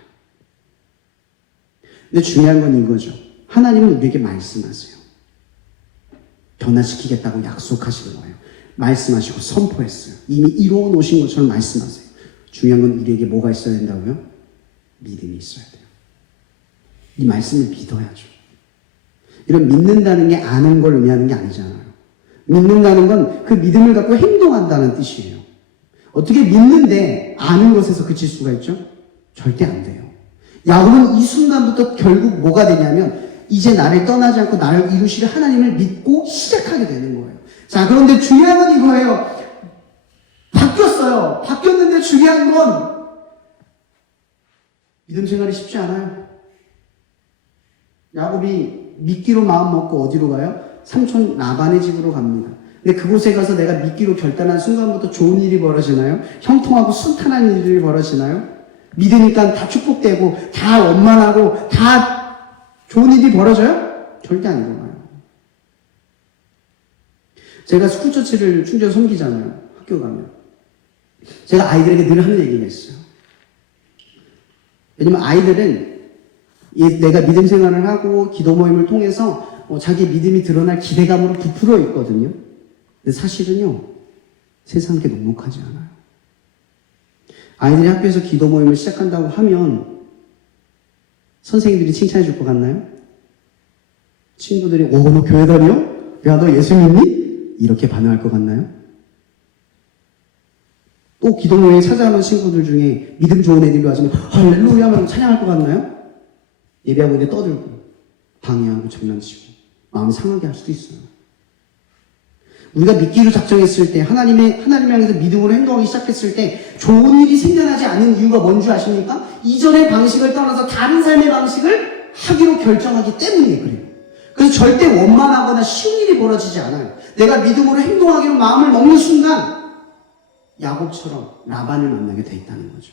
근데 중요한 건 이거죠. 하나님은 우리에게 말씀하세요. 변화시키겠다고 약속하시는 거예요. 말씀하시고 선포했어요. 이미 이루어 놓으신 것처럼 말씀하세요. 중요한 건 우리에게 뭐가 있어야 된다고요? 믿음이 있어야 돼요. 이 말씀을 믿어야죠. 이런 믿는다는 게 아는 걸 의미하는 게 아니잖아요. 믿는다는 건 그 믿음을 갖고 행동한다는 뜻이에요. 어떻게 믿는데 아는 것에서 그칠 수가 있죠? 절대 안 돼요. 야곱은 이 순간부터 결국 뭐가 되냐면 이제 나를 떠나지 않고 나를 이루실 하나님을 믿고 시작하게 되는 거예요. 자, 그런데 중요한 건 이거예요. 바뀌었어요. 바뀌었는데 중요한 건 믿음 생활이 쉽지 않아요. 야곱이 믿기로 마음 먹고 어디로 가요? 삼촌 라반의 집으로 갑니다. 근데 그곳에 가서 내가 믿기로 결단한 순간부터 좋은 일이 벌어지나요? 형통하고 순탄한 일이 벌어지나요? 믿으니까 다 축복되고 다 원만하고 다 좋은 일이 벌어져요? 절대 안 일어나요. 제가 스쿨처치를 충전 섬기잖아요. 학교 가면. 제가 아이들에게 늘 하는 얘기가 있어요. 왜냐면 아이들은 내가 믿음 생활을 하고 기도 모임을 통해서 자기 믿음이 드러날 기대감으로 부풀어 있거든요. 근데 사실은요, 세상 게 녹록하지 않아요. 아이들이 학교에서 기도 모임을 시작한다고 하면 선생님들이 칭찬해 줄 것 같나요? 친구들이 너 교회 다녀? 야, 너 예수 믿니? 이렇게 반응할 것 같나요? 또 기도 모임에 찾아오는 친구들 중에 믿음 좋은 애들이 와서 할렐루야 하면 찬양할 것 같나요? 예배하고 있는데 떠들고 방해하고 장난치고 마음 상하게 할 수도 있어요. 우리가 믿기로 작정했을 때 하나님을 향해서 믿음으로 행동하기 시작했을 때 좋은 일이 생겨나지 않는 이유가 뭔지 아십니까? 이전의 방식을 떠나서 다른 삶의 방식을 하기로 결정하기 때문에 그래요. 그래서 절대 원만하거나 쉬운 일이 벌어지지 않아요. 내가 믿음으로 행동하기로 마음을 먹는 순간 야곱처럼 라반을 만나게 돼 있다는 거죠.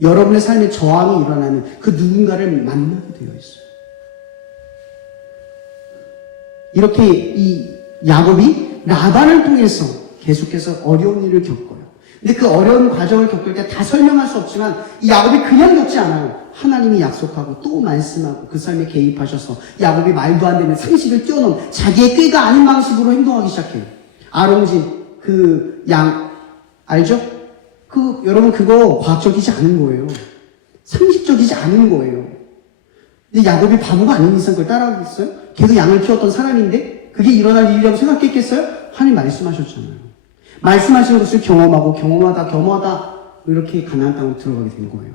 여러분의 삶에 저항이 일어나는 그 누군가를 만나게 되어 있어요. 이렇게 이 야곱이 라반을 통해서 계속해서 어려운 일을 겪어요. 근데 그 어려운 과정을 겪을 때 다 설명할 수 없지만 이 야곱이 그냥 겪지 않아요. 하나님이 약속하고 또 말씀하고 그 삶에 개입하셔서 야곱이 말도 안 되는 상식을 뛰어넘은 자기의 꾀가 아닌 방식으로 행동하기 시작해요. 아롱진 그 양 알죠? 여러분 그거 과학적이지 않은 거예요. 상식적이지 않은 거예요. 근데 야곱이 바보가 아닌 이상 그걸 따라하겠어요? 걔도 양을 키웠던 사람인데 그게 일어날 일이라고 생각했겠어요? 하나님 말씀하셨잖아요. 말씀하신 것을 경험하고 경험하다 이렇게 가나안 땅으로 들어가게 된 거예요.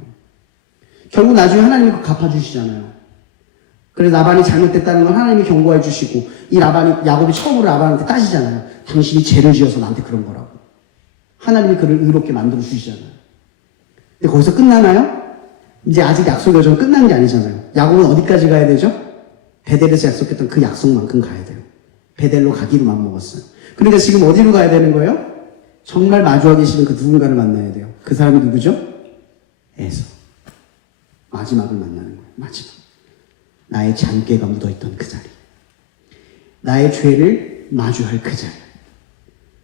결국 나중에 하나님이 그거 갚아주시잖아요. 그래서 라반이 잘못됐다는 걸 하나님이 경고해 주시고 야곱이 처음으로 라반한테 따지잖아요. 당신이 죄를 지어서 나한테 그런 거라고. 하나님이 그를 의롭게 만들어 주시잖아요. 근데 거기서 끝나나요? 이제 아직 약속 여정은 끝난 게 아니잖아요. 야곱은 어디까지 가야 되죠? 베델에서 약속했던 그 약속만큼 가야 돼요. 베델로 가기로 마음먹었어요. 그러니까 지금 어디로 가야 되는 거예요? 정말 마주하고 계시는 그 누군가를 만나야 돼요. 그 사람이 누구죠? 에서. 마지막을 만나는 거예요. 마지막. 나의 잔꾀가 묻어있던 그 자리, 나의 죄를 마주할 그 자리,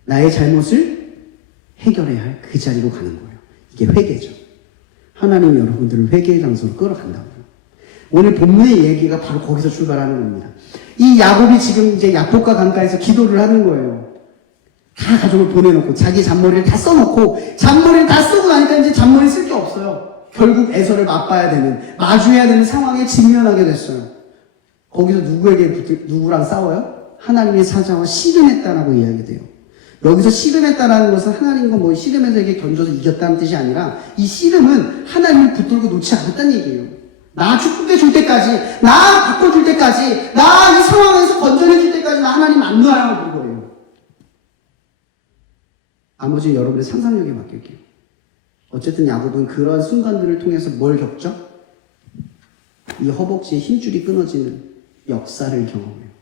나의 잘못을 해결해야 할 그 자리로 가는 거예요. 이게 회개죠. 하나님이 여러분들을 회개의 장소로 끌어간다고요. 오늘 본문의 얘기가 바로 거기서 출발하는 겁니다. 이 야곱이 지금 이제 야복과 강가에서 기도를 하는 거예요. 다 가족을 보내놓고 자기 잔머리를 다 써놓고, 잔머리를 다 쓰고 나니까 이제 잔머리 쓸 게 없어요. 결국 에서를 맛봐야 되는, 마주해야 되는 상황에 직면하게 됐어요. 거기서 누구랑 싸워요? 하나님의 사자와 씨름했다라고 이야기돼요. 여기서 씨름했다라는 것은 하나님과 뭐 씨름에서 견줘서 이겼다는 뜻이 아니라, 이 씨름은 하나님을 붙들고 놓지 않았다는 얘기예요. 나 축복해 줄 때까지, 나 바꿔줄 때까지, 나 이 상황에서 건져내 줄 때까지 나 하나님 안 놔요. 그거예요. 나머지 여러분의 상상력에 맡길게요. 어쨌든 야곱은 그러한 순간들을 통해서 뭘 겪죠? 이 허벅지의 힘줄이 끊어지는 역사를 경험해요.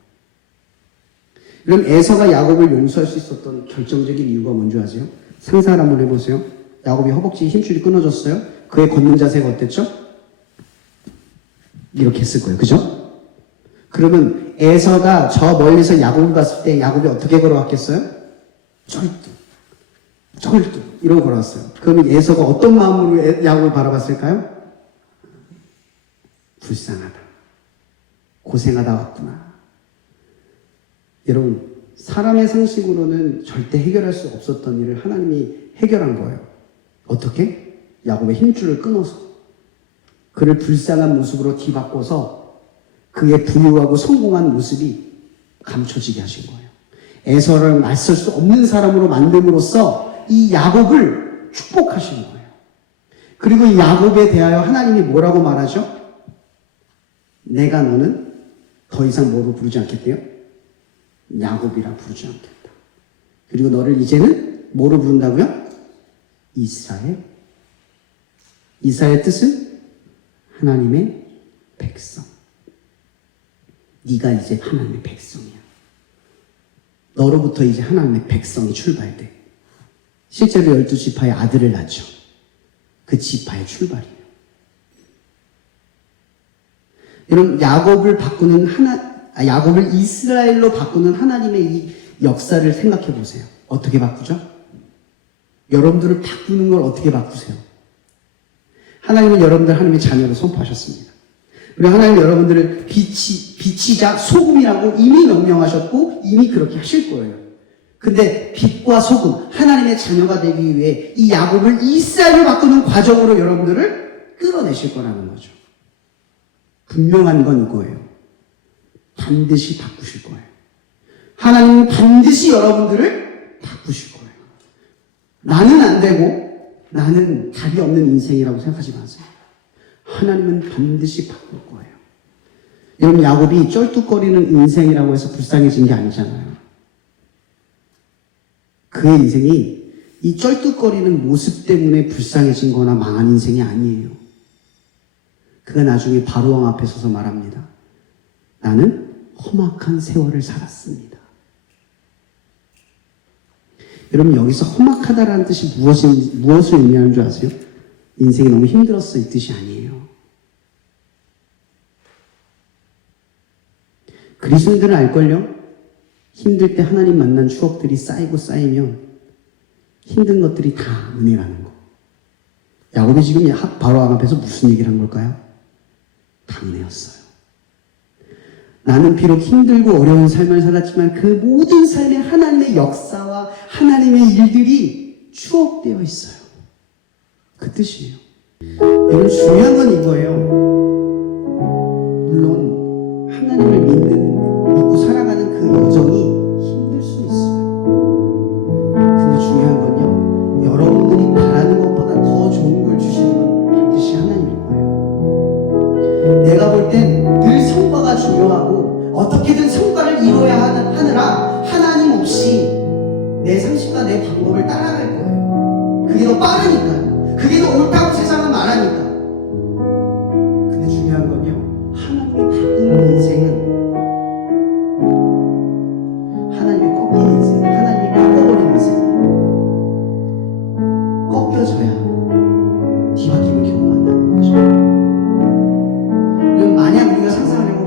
그럼 에서가 야곱을 용서할 수 있었던 결정적인 이유가 뭔지 아세요? 상상을 한번 해보세요. 야곱이 허벅지의 힘줄이 끊어졌어요. 그의 걷는 자세가 어땠죠? 이렇게 했을 거예요. 그죠? 그러면 에서가 저 멀리서 야곱을 봤을 때 야곱이 어떻게 걸어왔겠어요? 쩔뚝 이러고 걸어왔어요. 그러면 에서가 어떤 마음으로 야곱을 바라봤을까요? 불쌍하다. 고생하다 왔구나. 여러분, 사람의 상식으로는 절대 해결할 수 없었던 일을 하나님이 해결한 거예요. 어떻게? 야곱의 힘줄을 끊어서 그를 불쌍한 모습으로 뒤바꿔서 그의 부유하고 성공한 모습이 감춰지게 하신 거예요. 에서를 맞설 수 없는 사람으로 만듦으로써 이 야곱을 축복하신 거예요. 그리고 이 야곱에 대하여 하나님이 뭐라고 말하죠? 내가 너는 더 이상 뭐로 부르지 않겠대요? 야곱이라 부르지 않겠다. 그리고 너를 이제는 뭐로 부른다고요? 이스라엘. 이스라엘 뜻은 하나님의 백성. 네가 이제 하나님의 백성이야. 너로부터 이제 하나님의 백성이 출발돼. 실제로 12지파의 아들을 낳죠. 그 지파의 출발이에요. 여러분, 야곱을 이스라엘로 바꾸는 하나님의 이 역사를 생각해 보세요. 어떻게 바꾸죠? 여러분들을 바꾸는 걸 어떻게 바꾸세요? 하나님은 여러분들 하나님의 자녀로 선포하셨습니다. 그리고 하나님은 여러분들을 빛이자 소금이라고 이미 명령하셨고 이미 그렇게 하실 거예요. 근데 빛과 소금, 하나님의 자녀가 되기 위해 이 야곱을 이스라엘로 바꾸는 과정으로 여러분들을 끌어내실 거라는 거죠. 분명한 건 이거예요. 반드시 바꾸실 거예요. 하나님은 반드시 여러분들을 바꾸실 거예요. 나는 안 되고 나는 답이 없는 인생이라고 생각하지 마세요. 하나님은 반드시 바꿀 거예요. 여러분, 야곱이 쩔뚝거리는 인생이라고 해서 불쌍해진 게 아니잖아요. 그의 인생이 이 쩔뚝거리는 모습 때문에 불쌍해진 거나 망한 인생이 아니에요. 그가 나중에 바로왕 앞에 서서 말합니다. 나는 험악한 세월을 살았습니다. 여러분, 여기서 험악하다라는 뜻이 무엇을 의미하는 줄 아세요? 인생이 너무 힘들었어 이 뜻이 아니에요. 그리스도인들은 알걸요? 힘들 때 하나님 만난 추억들이 쌓이고 쌓이면 힘든 것들이 다 은혜라는 거. 야곱이 지금 바로왕 앞에서 무슨 얘기를 한 걸까요? 다 은혜였어요. 나는 비록 힘들고 어려운 삶을 살았지만 그 모든 삶에 하나님의 역사와 하나님의 일들이 추억되어 있어요. 그 뜻이에요. 여러분, 중요한 건 이거예요. 물론 하나님을 믿고 살아가는 그 여정이 힘들 수 있어요. 근데 중요한 건요, 여러분들이 바라는 것보다 더 좋은 걸 주시는 건 반드시 하나님일 거예요. 내가 볼 땐 늘 성과가 중요하고 어떻게든 성과를 이뤄야 하느라 하나님 없이 내 상식과 내 방법을 따라갈 거예요. 그게 더 빠르니까요. 그게 더 옳다고 세상은 말하니까. 근데 중요한 건요, 하나님이 바꾸는 인생은 하나님이 꺾인 인생, 하나님이 바꿔버린 인생, 꺾여져야 뒤바뀜을 경험한다는 거죠. 그럼 만약 우리가 상상을 해보면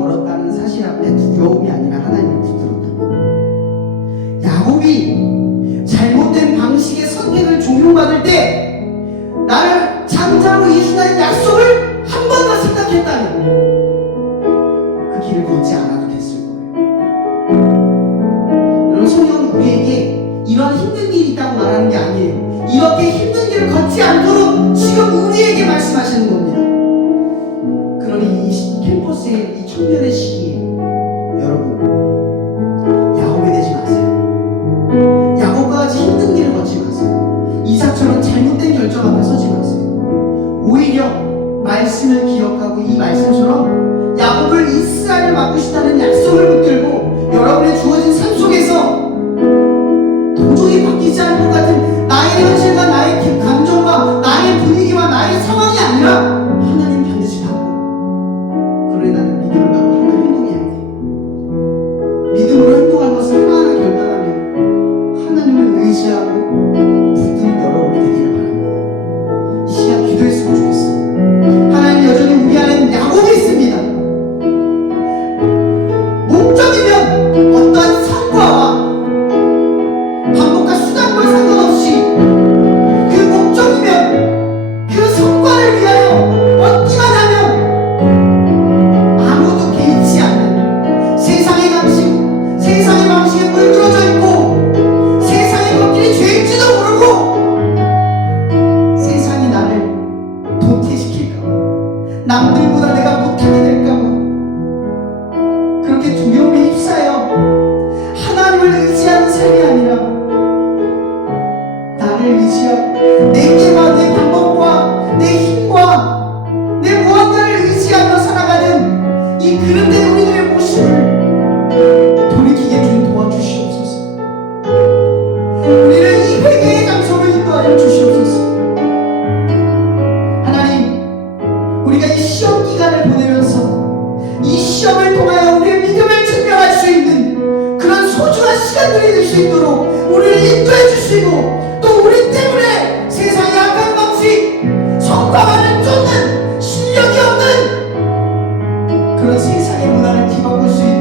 멀었다는 사실 앞에 두려움이 아니라 하나님을 붙들었다면, 야곱이 잘못된 방식의 선택을 종용받을 때 나를 장자로 이수하는 약속을 한 번 더 생각했다면 그 길을 걷지 않아도 됐을 거예요. 여러분, 성경은 우리에게 이런 힘든 일이 있다고 말하는 게 아니에요. 이렇게 힘든 길을 걷지 않도록 지금 우리에게 말씀하시는 겁니다. 그러니 이 캠퍼스의 이 청년의 시기에 여러분, 야곱이 되지 마세요. 야곱과 같이 힘든 길을 걷지 마세요. 이삭처럼 잘못된 결정 앞에 서지 마세요. 오히려 말씀을 기억하고 이 말씀처럼 야곱을 이스라엘을 맡으시다는 약속을 붙들고 여러분의 주어진 삶 속에서 도저히 바뀌지 않을 것 같은 나의 현실과 나의 감정과 나의 분위기와 나의 상황이 아니라 하나님 반드시 바꾸고, 그러니 나는 믿음을 갖고 하나님 행동해야 돼. 믿음으로 행동할 것을 하나하나 결단하며 하나님을 의지하고 붙드는 여러분이 되기를 바랍니다. 이 시간 기도했으면 좋겠습니다. 하나님, 여전히 우리 안에는 야곱이 있습니다. 목적이면 어떠한 성과와 방법과 수단과 상관없이 그 목적이면 그 성과를 위하여 얻기만 하면 아무도 개의치 않는 세상의 방식, 세상의 방식에 물들어져 있고 세상의 것들이 죄일지도 모르고 세상이 나를 도태시킬까봐, 남들보다 내가 못하게 될까봐 그렇게 두려움에 휩싸여 하나님을 의지하는 삶이 아니라 나를 의지하고 내 깨와 내 방법과 내 힘과 내 무언가를 의지하며 살아가는 이 그릇된 우리들의 모습을 돌이키게 좀 도와주시옵소서. 우리를 이 회개의 장소로 인도하여 주시옵소서. 하나님, 우리가 이 시험 기간을 보내면서 이 시험을 통하여 우리의 믿음을 증명할 수 있는 그런 소중한 시간들이 될 수 있도록 우리를 인도해 주시고, 또 우리 때문에 세상의 악한 방식, 성과만을 쫓는 실력이 없는 그런 세상의 문화를 뒤바꿀 수 있는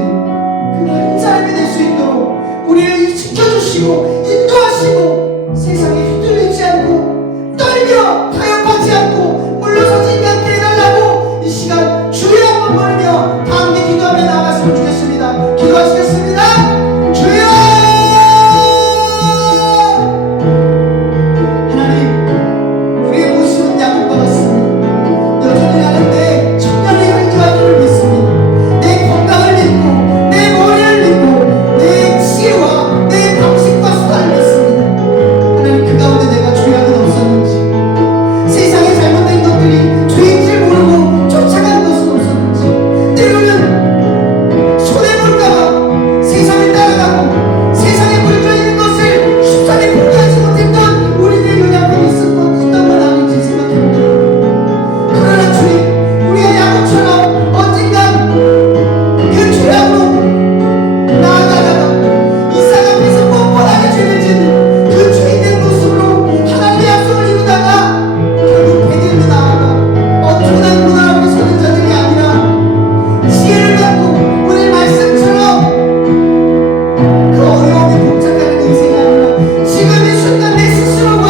그 한 사람이 될 수 있도록 우리를 지켜주시고 인도하시고, 세상에 휘둘리지 않고 떨며 타협하지 않고 물러서지 않게 해달라고 이 시간 주여 한번 부르며 다 함께 기도하며 나아갔으면 좋겠습니다. 기도하시겠습니다. 주여! 하나님, 우리의 모습은 야곱과 같습니다. 여전히 나는 내 청년의 향기와 힘을 믿습니다. 내 건강을 믿고 내 머리를 믿고 내 지혜와 내 방식과 수단을 믿습니다. 하나님, 그 가운데 내가 죄악은 없었는지, 세상에 잘못된 것들이 죄인지를 모르고 쫓아가는 것은 없었는지, 때로는 손해볼까봐 세상을 따라가고 세상에 물들어있는 것을 쉽사리 포기하지 못했던 우리들의 연약함이 있던 건 아닌지 생각해봅니다. 그러나 주님, 우리가 야곱처럼 언젠간 그 죄악으로 나아가다가 이삭 앞에서 뻔뻔하게 죄를 짓는 그 죄인된 모습으로 하나님의 약속을 이루다가 결국 베들로 나아가 엄청난 문화 앞에 서는 자들이 아니라 지혜를 갖고 우리 말씀처럼 그 어려움이 복잡한 인생이 아니라 지금 이 순간 내 스스로가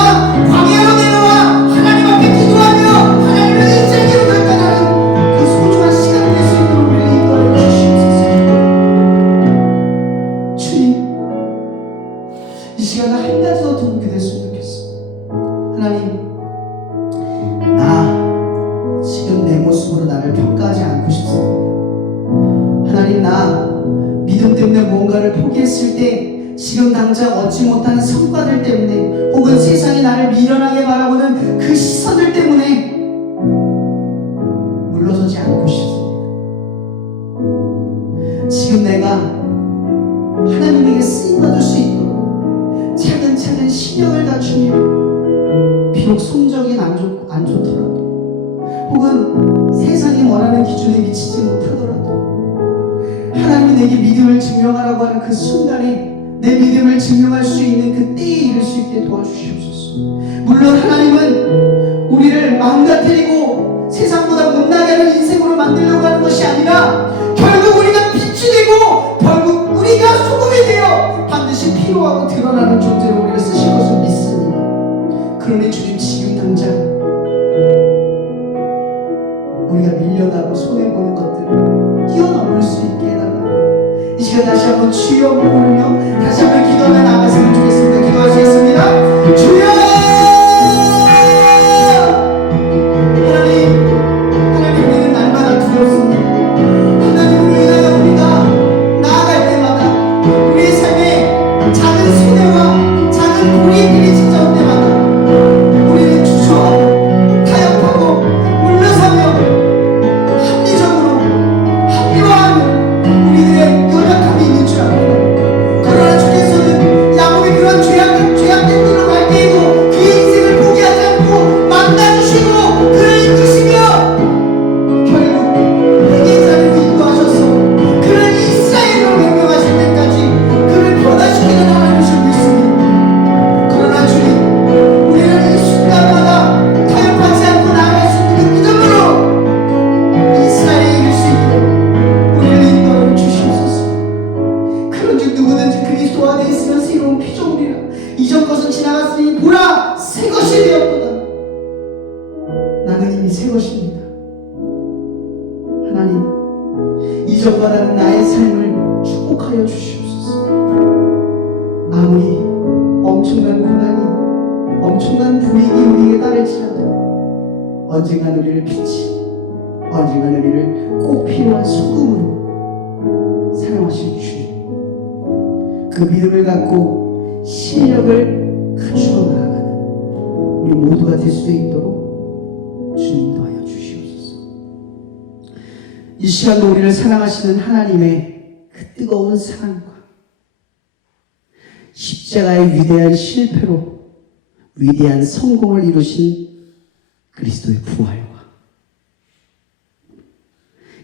광야로 내려와 하나님 앞에 기도하며 하나님을 의지하기로 결단하는 그 소중한 시간이 될 수 있도록 우리를 인도하여 주시옵소서. 주님, 이 시간에 한 가지 더 듣게 됐으면 좋겠습니다. 하나님, 나 지금 내 모습으로 나를 평가하지 않고 싶습니다. 하나님, 나 믿음 때문에 무언가를 포기했을 때 지금 당장 얻지 못하는 성과들 때문에 혹은 세상이 나를 미련하게 바라보는 그 시선들 때문에 물러서지 않고 싶습니다. 지금 내가 하나님에게 쓰임받을 수 있도록 차근차근 신경을 갖추며 비록 성적이 안 좋더라도 혹은 세상이 원하는 기준에 미치지 못하더라도 하나님이 내게 믿음을 증명하라고 하는 그 순간에 내 믿음을 증명할 수 있는 그 때에 이를 수 있게 도와주시옵소서. 물론 하나님은 우리를 망가뜨리고 세상보다 못나게 하는 인생으로 만들려고 하는 것이 아니라 결국 필요하고 드러나는 존재로 우리를 쓰신 것을 믿습니다. 그러니 주님 지금 당장 우리가 밀려나고 손해보는 것들을 뛰어넘을 수 있게 해달라고 이 시간 다시 한번 주여 부르며 다시 한번 기도하며 나아갔으면 좋겠습니다. 기도할 수 있습니다. 주여! 하나님 우리는 날마다 두렵습니다. 하나님을 위하여 우리가 나아갈 때마다 우리의 삶에 작은 손해와 작은 고리들이 찾아올 때마다 우리는 주저하고 타협하고 물러서며 합리적으로 합리화하는 우리들의 연약함이 있는 줄 압니다. 그러나 주께서는 야곱이 그런 죄악된 길로 갈 때에도 그의 인생을 포기하지 않고 만나주시고 그를 이끄시며 결국 회개의 자리로 인도하셔서 그를 이스라엘로 명명하실 때까지 그를 변화시키는 하나님을 줄 믿습니다. 그러나 주님 우리는 이 순간마다 타협하지 않고 나아갈 수 있는 그 믿음으로 이스라엘에 이룰 수 있도록 우리를 인도하여 주시옵소서. 그런즉 누구든지 그리스도 안에 있으면 새로운 피조물이라 이전 것은 지나갔으니 보라 새 것이 되었도다. 나는 이미 새 것입니다. 하나님 이전과 다른 나의 삶을 축복하여 주시옵소서. 아무리 엄청난 고난이 엄청난 불이익이 우리에게 따를지라도 언젠간 우리를 빛이 언젠간 우리를 꼭 필요한 소금으로 사용하실 주님, 그 믿음을 갖고 실력을 갖추어 나아가는 우리 모두가 될 수 있도록 주님 인도하여 주시옵소서. 이 시간도 우리를 사랑하시는 하나님의 그 뜨거운 사랑과 십자가의 위대한 실패로 위대한 성공을 이루신 그리스도의 부활과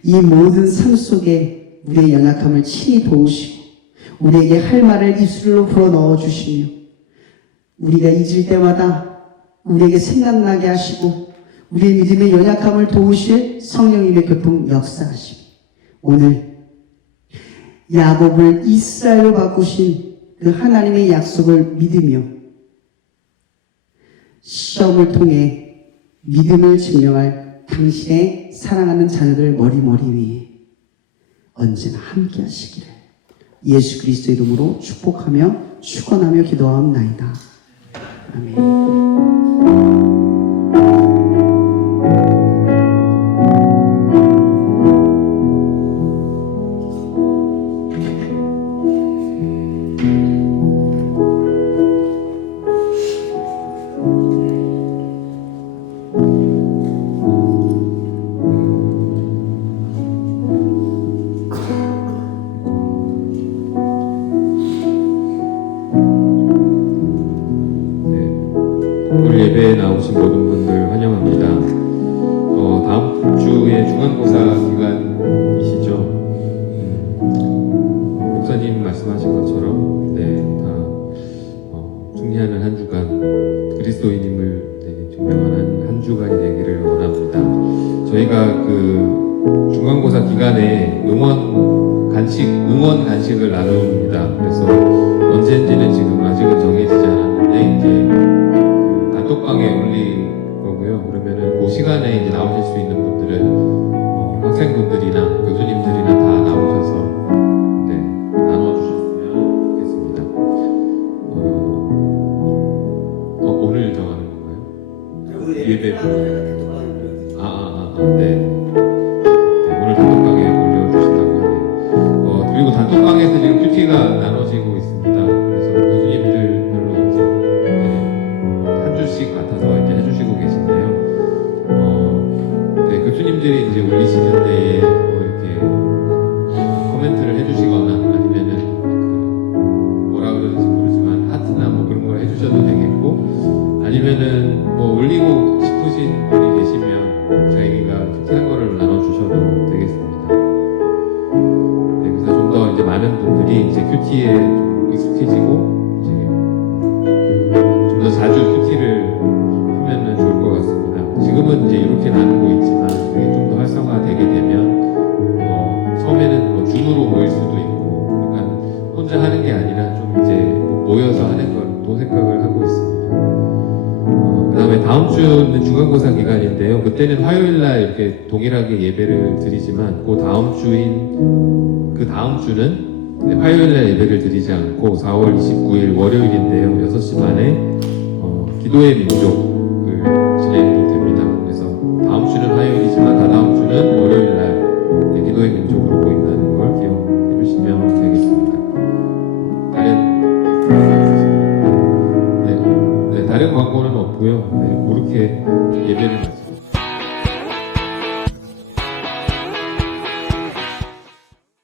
이 모든 삶 속에 우리의 연약함을 친히 도우시고 우리에게 할 말을 입술로 불어넣어 주시며 우리가 잊을 때마다 우리에게 생각나게 하시고 우리의 믿음의 연약함을 도우실 성령님의 교통 역사하시고 오늘 야곱을 이스라엘로 바꾸신 그 하나님의 약속을 믿으며 시험을 통해 믿음을 증명할 당신의 사랑하는 자녀들 머리머리 위에 언제나 함께 하시기를 예수 그리스도 이름으로 축복하며 축원하며 기도하옵나이다. 아멘. 오늘 예배에 나오신 모든 분들 환영합니다. 다음 주에 중간고사 기간이시죠? 목사님 말씀하신 것처럼 다 승리하는 한 주간, 그리스도인임을 증명하는 한 주간이 되기를 원합니다. 저희가 그 중간고사 기간에 응원 간식을 나눕니다. 그래서 언제인지는 지금 아직은 정해지지 않았는데 이제 단톡방에 올릴 거고요. 그러면은 그 시간에 이제 나오실 수 있는 분들은 학생분들이나 교수님들이나 다 나오셔서 나눠주셨으면 좋겠습니다. 오늘 정하는 건가요? 예배. 네. 오늘 단톡방에 올려주신다고 하네요. 그리고 단톡방에서 지금 큐티가 나눠지고 있습니다. 그래서 교수님들별로 이제 한 주씩 맡아서 이렇게 해주시고 계신데요. 교수님들이 이제 올리시는 데에 이렇게 코멘트를 해주시거나 아니면은 뭐라 그러는지 모르지만 하트나 뭐 그런 걸 해주셔도 되겠고, 아니면은 뭐 올리고 싶으신 분이 계시면 저희가 큐티한 거를 나눠주셔도 되겠습니다. 그래서 좀 더 이제 많은 분들이 이제 큐티에 좀 익숙해지고 이제 좀 더 자주 큐티를 하면은 좋을 것 같습니다. 지금은 이제 이렇게 나누고 있지만 그게 좀 더 활성화되게 되면 처음에는 줌으로 모일 수도 있고, 그러니까 혼자 하는 게 아니라 좀 이제 모여서 하는 걸 또 생각을 하고 있습니다. 그 다음에 다음 주는 중간고사 기간인데요. 그때는 화요일날 이렇게 동일하게 예배를 드리지만 그 다음 주는 화요일날 예배를 드리지 않고 4월 29일 월요일인데요. 6시 반에 기도의 민족